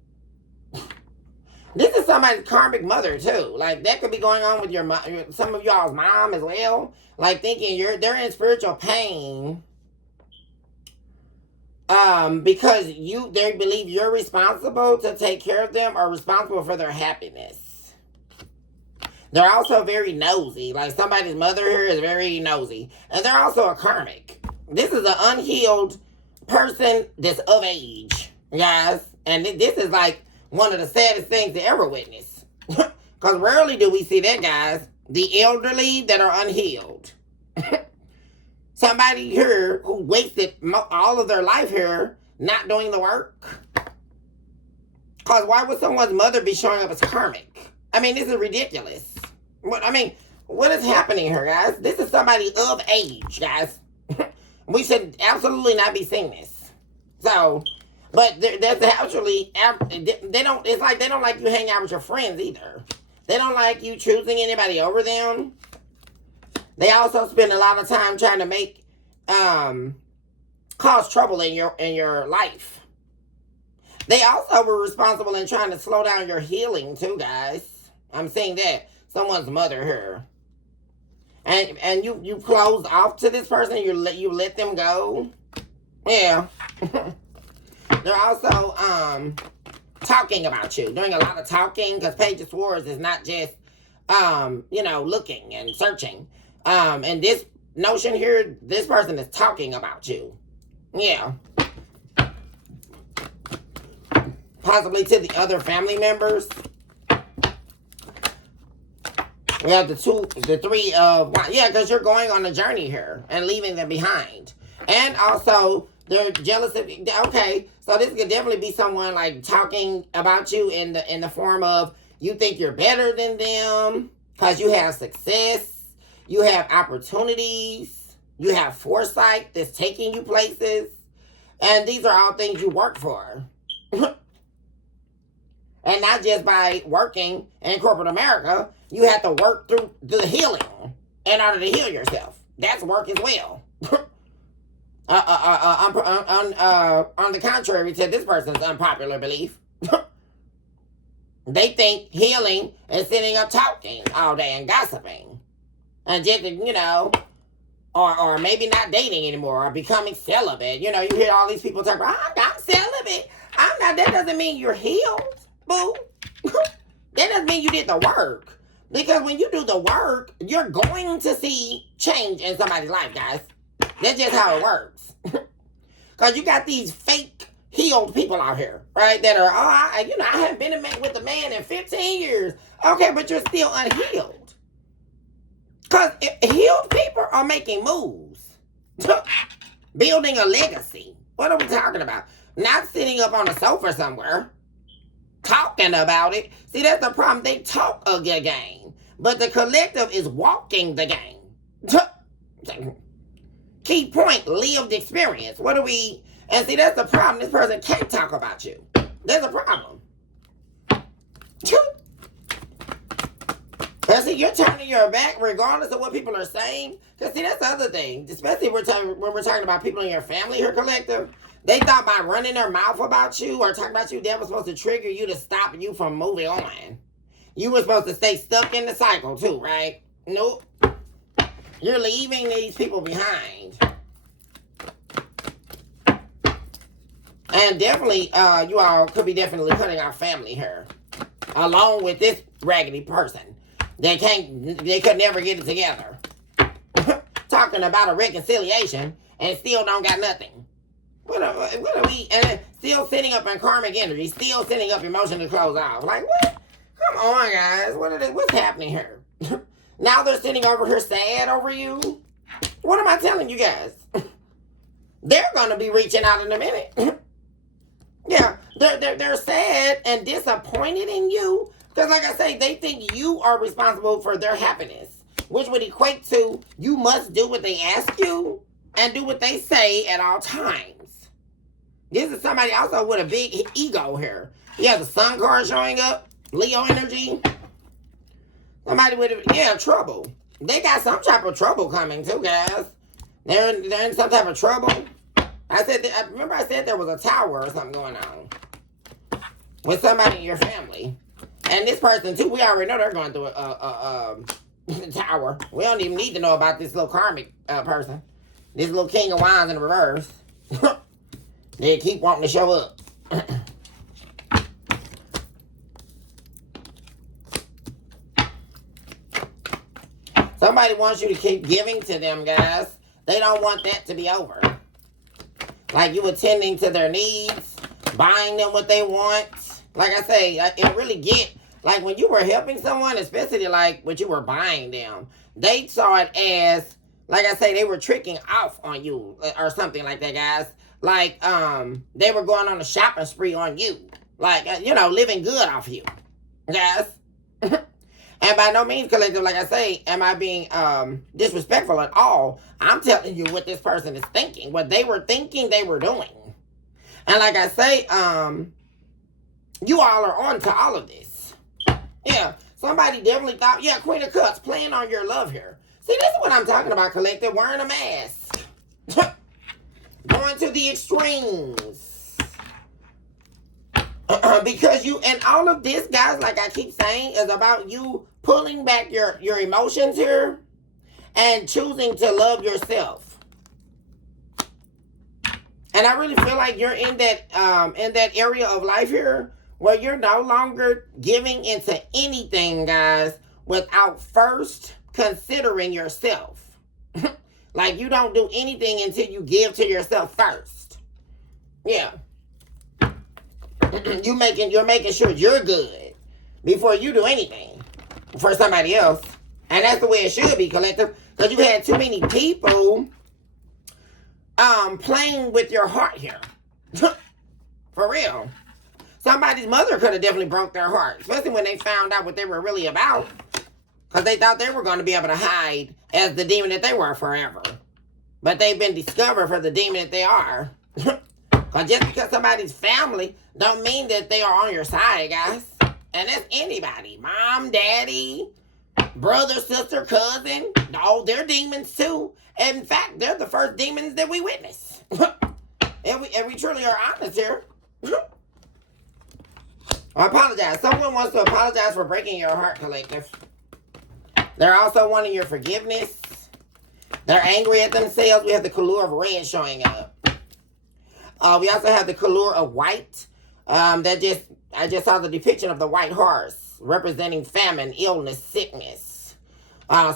This is somebody's karmic mother too. Like that could be going on with some of y'all's mom as well. Like thinking they're in spiritual pain Because they believe you're responsible to take care of them or responsible for their happiness. They're also very nosy. Like somebody's mother here is very nosy. And they're also a karmic. This is an unhealed person that's of age, guys. And this is like one of the saddest things to ever witness. Because rarely do we see that, guys. The elderly that are unhealed. Somebody here who wasted all of their life here not doing the work. Because why would someone's mother be showing up as karmic? I mean, this is ridiculous. What is happening here, guys? This is somebody of age, guys. We should absolutely not be seeing this. So, but that's actually, it's like they don't like you hang out with your friends either. They don't like you choosing anybody over them. They also spend a lot of time trying to make, cause trouble in your life. They also were responsible in trying to slow down your healing too, guys. I'm saying that. Someone's mother here. And you closed off to this person, you let them go. Yeah. They're also talking about you, doing a lot of talking, because Page of Swords is not just looking and searching. And this notion here, this person is talking about you. Yeah. Possibly to the other family members. We have the three of, yeah, because you're going on a journey here and leaving them behind. And also, they're jealous of, okay, so this could definitely be someone like talking about you in the form of you think you're better than them because you have success, you have opportunities, you have foresight that's taking you places, and these are all things you work for. And not just by working in corporate America, you have to work through the healing in order to heal yourself. That's work as well. On the contrary to this person's unpopular belief, they think healing is sitting up talking all day and gossiping. And just, or maybe not dating anymore or becoming celibate. You hear all these people talk about, I'm celibate. I'm not, that doesn't mean you're healed. Boo. That doesn't mean you did the work. Because when you do the work, you're going to see change in somebody's life, guys. That's just how it works. Because you got these fake healed people out here, right? That are, I haven't been with a man in 15 years. Okay, but you're still unhealed. Because healed people are making moves. Building a legacy. What are we talking about? Not sitting up on a sofa somewhere. Talking about it. See, that's the problem. They talk a good game, but the collective is walking the game. Key point, lived experience. What do we... And see, that's the problem. This person can't talk about you. There's a problem. And see, you're turning your back regardless of what people are saying. Because see, that's the other thing. Especially when we're talking about people in your family here, collective. They thought by running their mouth about you or talking about you, that was supposed to trigger you to stop you from moving on. You were supposed to stay stuck in the cycle too, right? Nope. You're leaving these people behind. And definitely, you all could be definitely cutting our family here. Along with this raggedy person. They could never get it together. Talking about a reconciliation and still don't got nothing. What are we, and still sitting up in karmic energy, still sitting up emotion to close off. Like, what? Come on, guys. What's happening here? Now they're sitting over here sad over you? What am I telling you guys? They're going to be reaching out in a minute. Yeah, they're sad and disappointed in you. Because like I say, they think you are responsible for their happiness. Which would equate to you must do what they ask you and do what they say at all times. This is somebody also with a big ego here. He has a sun card showing up. Leo energy. Somebody with, trouble. They got some type of trouble coming too, guys. They're in some type of trouble. I remember I said there was a tower or something going on. With somebody in your family. And this person too, we already know they're going through a tower. We don't even need to know about this little karmic person. This little King of Wands in reverse. They keep wanting to show up. Somebody wants you to keep giving to them, guys. They don't want that to be over. Like you attending to their needs, buying them what they want. Like I say, it really get, like when you were helping someone, especially like what you were buying them, they saw it as, like I say, they were tricking off on you or something like that, guys. Like, they were going on a shopping spree on you. Like, living good off you. Guys. And by no means, collective, like I say, am I being disrespectful at all. I'm telling you what this person is thinking. What they were thinking they were doing. And like I say, you all are on to all of this. Yeah, somebody definitely thought, yeah, Queen of Cups, playing on your love here. See, this is what I'm talking about, collective. Wearing a mask. Going to the extremes. Because you, and all of this, guys, like I keep saying, is about you pulling back your emotions here and choosing to love yourself. And I really feel like you're in that area of life here where you're no longer giving into anything, guys, without first considering yourself. Like you don't do anything until you give to yourself first. Yeah. You're making sure you're good before you do anything for somebody else. And that's the way it should be, collective. Because you had too many people playing with your heart here. For real. Somebody's mother could have definitely broke their heart, especially when they found out what they were really about. Because they thought they were going to be able to hide as the demon that they were forever. But they've been discovered for the demon that they are. Because just because somebody's family don't mean that they are on your side, guys. And that's anybody. Mom, daddy, brother, sister, cousin. Oh, they're demons too. And in fact, they're the first demons that we witness. and we truly are honest here. I apologize. Someone wants to apologize for breaking your heart, collective. They're also wanting your forgiveness. They're angry at themselves. We have the color of red showing up. We also have the color of white. I just saw the depiction of the white horse representing famine, illness, sickness.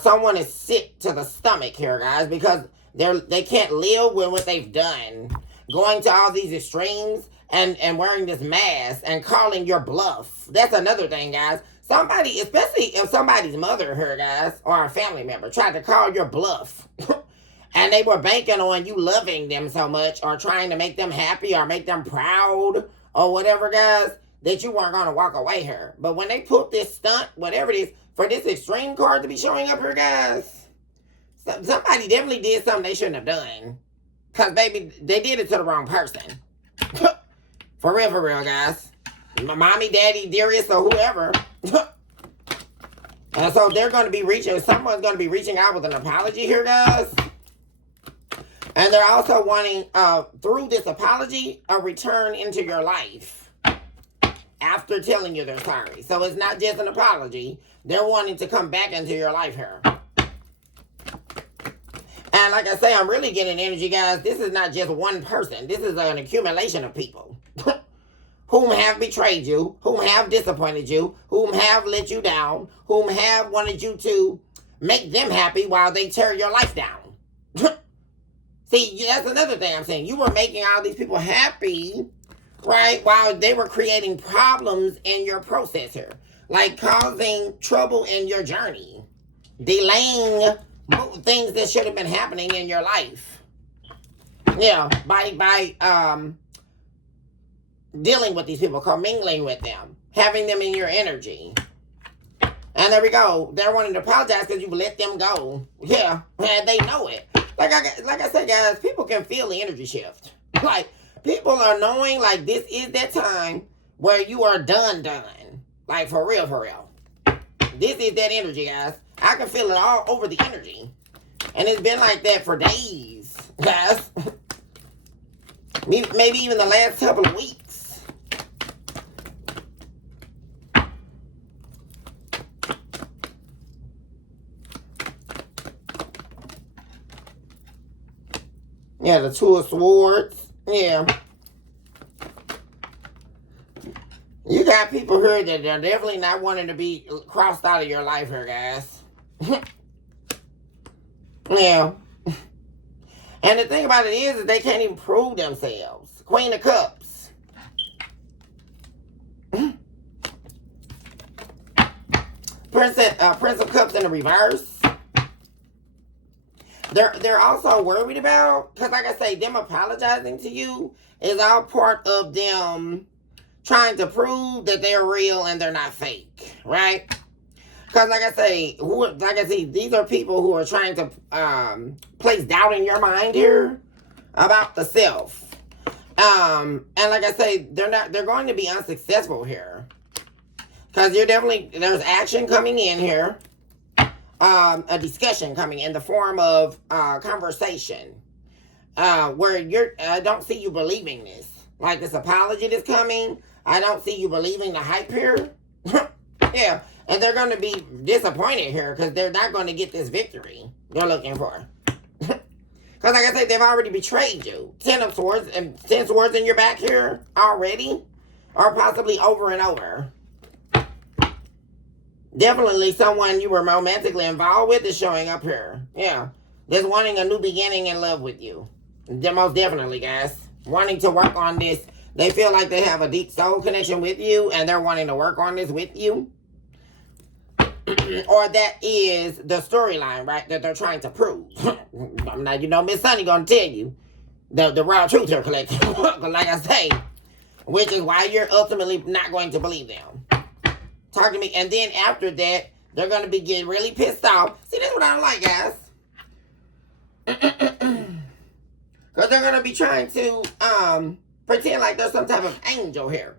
Someone is sick to the stomach here, guys, because they can't live with what they've done. Going to all these extremes and wearing this mask and calling your bluff. That's another thing, guys. Somebody, especially if somebody's mother here, guys, or a family member, tried to call your bluff. And they were banking on you loving them so much or trying to make them happy or make them proud or whatever, guys, that you weren't going to walk away here. But when they put this stunt, whatever it is, for this extreme card to be showing up here, guys, somebody definitely did something they shouldn't have done. Because, baby, they did it to the wrong person. For real, guys. Mommy, daddy, dearest, or whoever. And so they're going to be someone's going to be reaching out with an apology here, guys. And they're also wanting, through this apology, a return into your life after telling you they're sorry. So it's not just an apology. They're wanting to come back into your life here. And like I say, I'm really getting energy, guys. This is not just one person. This is an accumulation of people whom have betrayed you, whom have disappointed you, whom have let you down, whom have wanted you to make them happy while they tear your life down. See, that's another thing I'm saying. You were making all these people happy, right, while they were creating problems in your process here. Like causing trouble in your journey. Delaying things that should have been happening in your life. Yeah, by dealing with these people, commingling with them, having them in your energy. And there we go. They're wanting to apologize because you've let them go. Yeah, and they know it. Like I said, guys, people can feel the energy shift. Like, people are knowing, like, this is that time where you are done. Like, for real. This is that energy, guys. I can feel it all over the energy. And it's been like that for days, guys. Maybe even the last couple of weeks. Yeah, the Two of Swords. Yeah. You got people here that are definitely not wanting to be crossed out of your life here, guys. Yeah. And the thing about it is they can't even prove themselves. Queen of Cups. Prince of Cups in the reverse. They're also worried about, because like I say, them apologizing to you is all part of them trying to prove that they're real and they're not fake, right? Because like I say, these are people who are trying to place doubt in your mind here about the self. And like I say, they're going to be unsuccessful here. Because there's action coming in here. A discussion coming in the form of conversation. Where I don't see you believing this. Like this apology that's coming, I don't see you believing the hype here. Yeah, and they're going to be disappointed here because they're not going to get this victory they're looking for. Because like I said, they've already betrayed you. 10 of Swords and 10 swords in your back here already, or possibly over and over. Definitely someone you were romantically involved with is showing up here. Yeah. Just wanting a new beginning in love with you. Most definitely, guys. Wanting to work on this. They feel like they have a deep soul connection with you and they're wanting to work on this with you. Or that is the storyline, right? That they're trying to prove. Now, you know, Miss Sunny gonna tell you the raw truth here, collective. Like I say. Which is why you're ultimately not going to believe them. Talk to me. And then after that, they're going to be getting really pissed off. See, that's what I don't like, guys. Because they're going to be trying to pretend like there's some type of angel here.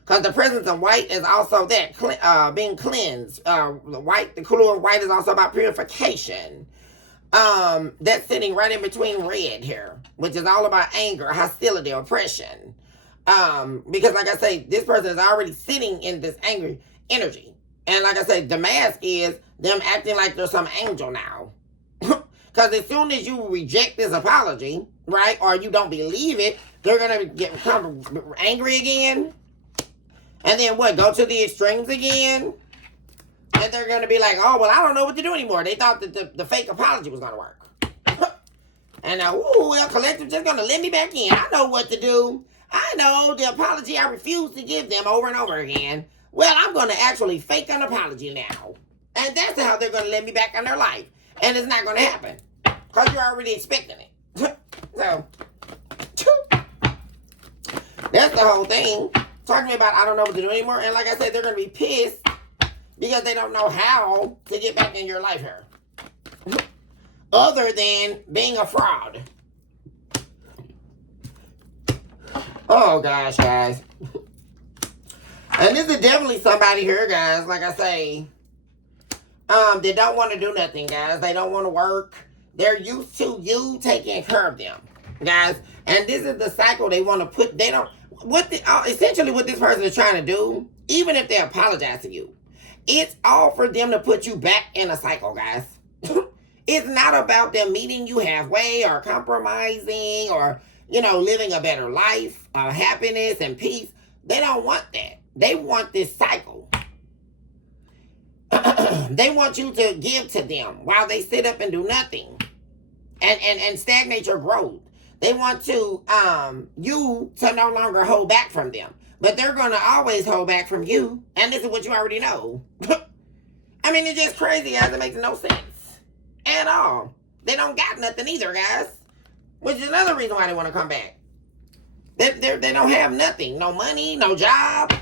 Because the presence of white is also that, being cleansed. The color of white is also about purification. That's sitting right in between red here, which is all about anger, hostility, oppression. Because like I say, this person is already sitting in this angry energy. And like I say, the mask is them acting like they're some angel now. Because as soon as you reject this apology, right, or you don't believe it, they're going to become angry again. And then what, go to the extremes again? And they're going to be like, oh, well, I don't know what to do anymore. They thought that the fake apology was going to work. And now, well, collective just going to let me back in. I know what to do. I know the apology I refuse to give them over and over again. Well, I'm going to actually fake an apology now. And that's how they're going to let me back in their life. And it's not going to happen. Because you're already expecting it. So, that's the whole thing. Talking to me about I don't know what to do anymore. And like I said, they're going to be pissed because they don't know how to get back in your life here. Other than being a fraud. Oh, gosh, guys. And this is definitely somebody here, guys, like I say, they don't want to do nothing, guys. They don't want to work. They're used to you taking care of them, guys. And this is the cycle they want to put. They don't, essentially what this person is trying to do, even if they apologize to you, it's all for them to put you back in a cycle, guys. It's not about them meeting you halfway or compromising or, living a better life, happiness and peace. They don't want that. They want this cycle. They want you to give to them while they sit up and do nothing and stagnate your growth. They want to you to no longer hold back from them. But they're going to always hold back from you. And this is what you already know. I mean, it's just crazy as it makes no sense at all. They don't got nothing either, guys. Which is another reason why they want to come back. They don't have nothing. No money, no job,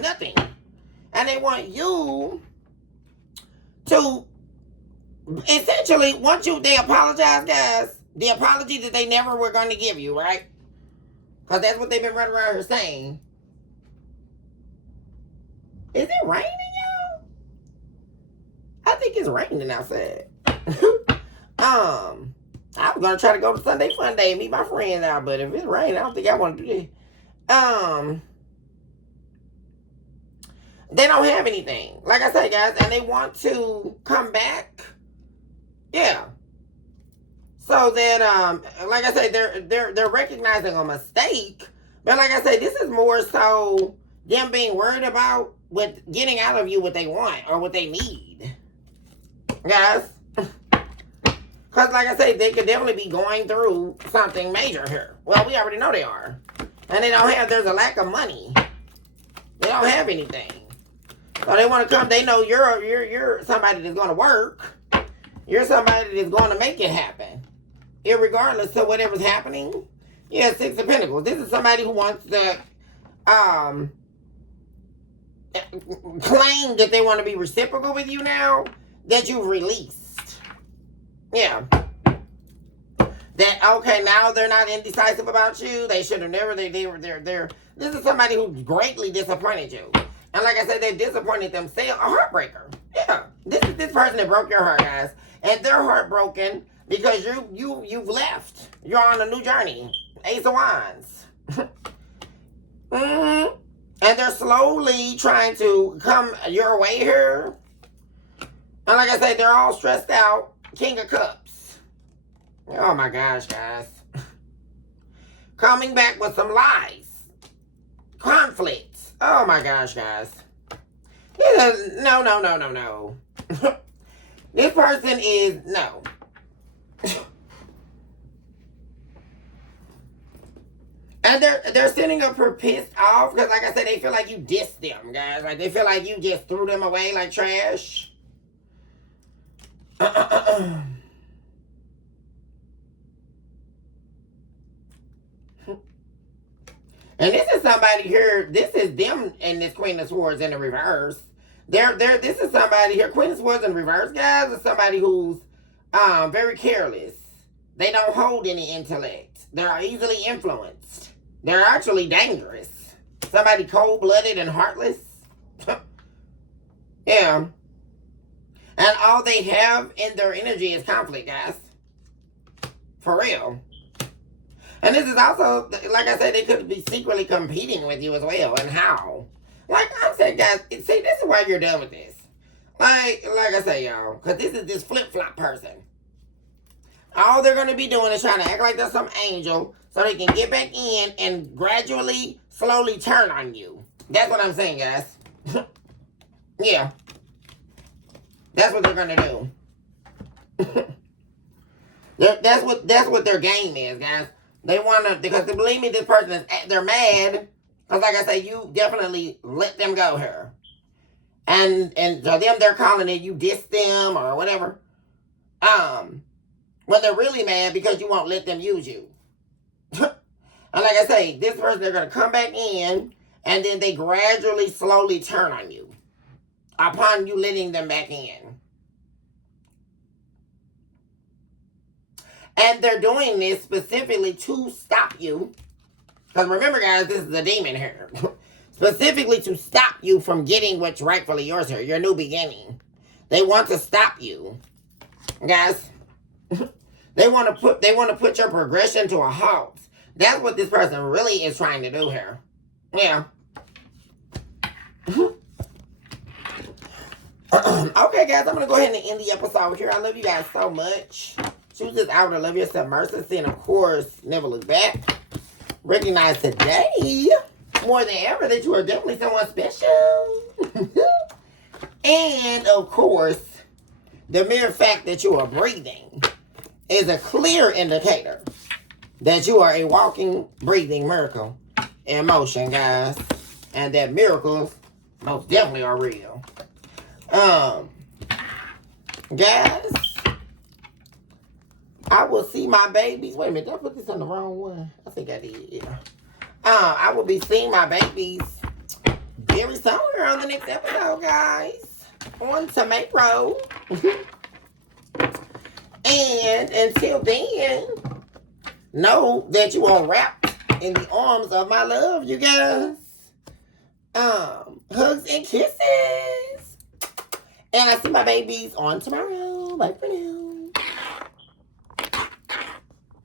nothing. And they want you to, essentially, they apologize, guys. The apology that they never were going to give you, right? Because that's what they've been running around here saying. Is it raining, y'all? I think it's raining outside. I was gonna try to go to Sunday Fun Day and meet my friends out, but if it's raining, I don't think I want to do that. They don't have anything, like I say, guys, and they want to come back. Yeah. So that like I say, they're recognizing a mistake, but like I say, this is more so them being worried about with getting out of you what they want or what they need. Guys. Because like I say, they could definitely be going through something major here. Well, we already know they are. And they don't have, there's a lack of money. They don't have anything. So they want to come, they know you're somebody that's going to work. You're somebody that's going to make it happen. Irregardless of whatever's happening. Yeah, Six of Pentacles. This is somebody who wants to claim that they want to be reciprocal with you now that you've released. Yeah. That, okay, now they're not indecisive about you. They should have never, they're, this is somebody who greatly disappointed you. And like I said, they've disappointed themselves. A heartbreaker. Yeah. This is this person that broke your heart, guys. And they're heartbroken because you've left. You're on a new journey. Ace of Wands. And they're slowly trying to come your way here. And like I said, they're all stressed out. King of Cups. Oh my gosh, guys. Coming back with some lies. Conflicts. Oh my gosh, guys. No. This person is, no. And they're sitting up here pissed off because, like I said, they feel like you dissed them, guys. Like, they feel like you just threw them away like trash. And this is somebody here, this is them and this Queen of Swords in the reverse. This is somebody here, Queen of Swords in reverse, guys, is somebody who's very careless. They don't hold any intellect. They're easily influenced. They're actually dangerous. Somebody cold-blooded and heartless. Yeah. And all they have in their energy is conflict, guys. For real. And this is also, like I said, they could be secretly competing with you as well. And how? Like I'm saying, guys, see, this is why you're done with this. Like I say, y'all, because this is this flip-flop person. All they're going to be doing is trying to act like they're some angel so they can get back in and gradually, slowly turn on you. That's what I'm saying, guys. Yeah. That's what they're going to do. That's what their game is, guys. They want to, because believe me, this person is, they're mad. Because like I say, you definitely let them go here. And to them, they're calling it you dissed them or whatever. Well, they're really mad because you won't let them use you. And like I say, this person, they're going to come back in and then they gradually, slowly turn on you upon you letting them back in. And they're doing this specifically to stop you. Because remember, guys, this is a demon here. Specifically to stop you from getting what's rightfully yours here. Your new beginning. They want to stop you. Guys. They want to put your progression to a halt. That's what this person really is trying to do here. Yeah. Okay, guys, I'm going to go ahead and end the episode here. I love you guys so much. Choose this hour to love yourself, mercy, and of course, never look back. Recognize today, more than ever, that you are definitely someone special. And, of course, the mere fact that you are breathing is a clear indicator that you are a walking, breathing miracle in motion, guys. And that miracles most definitely are real. Guys, I will see my babies. Wait a minute, did I put this on the wrong one? I think I did, yeah. I will be seeing my babies very soon here on the next episode, guys. On tomorrow. And until then, know that you are wrapped in the arms of my love, you guys. Hugs and kisses. And I see my babies on tomorrow. Bye for now.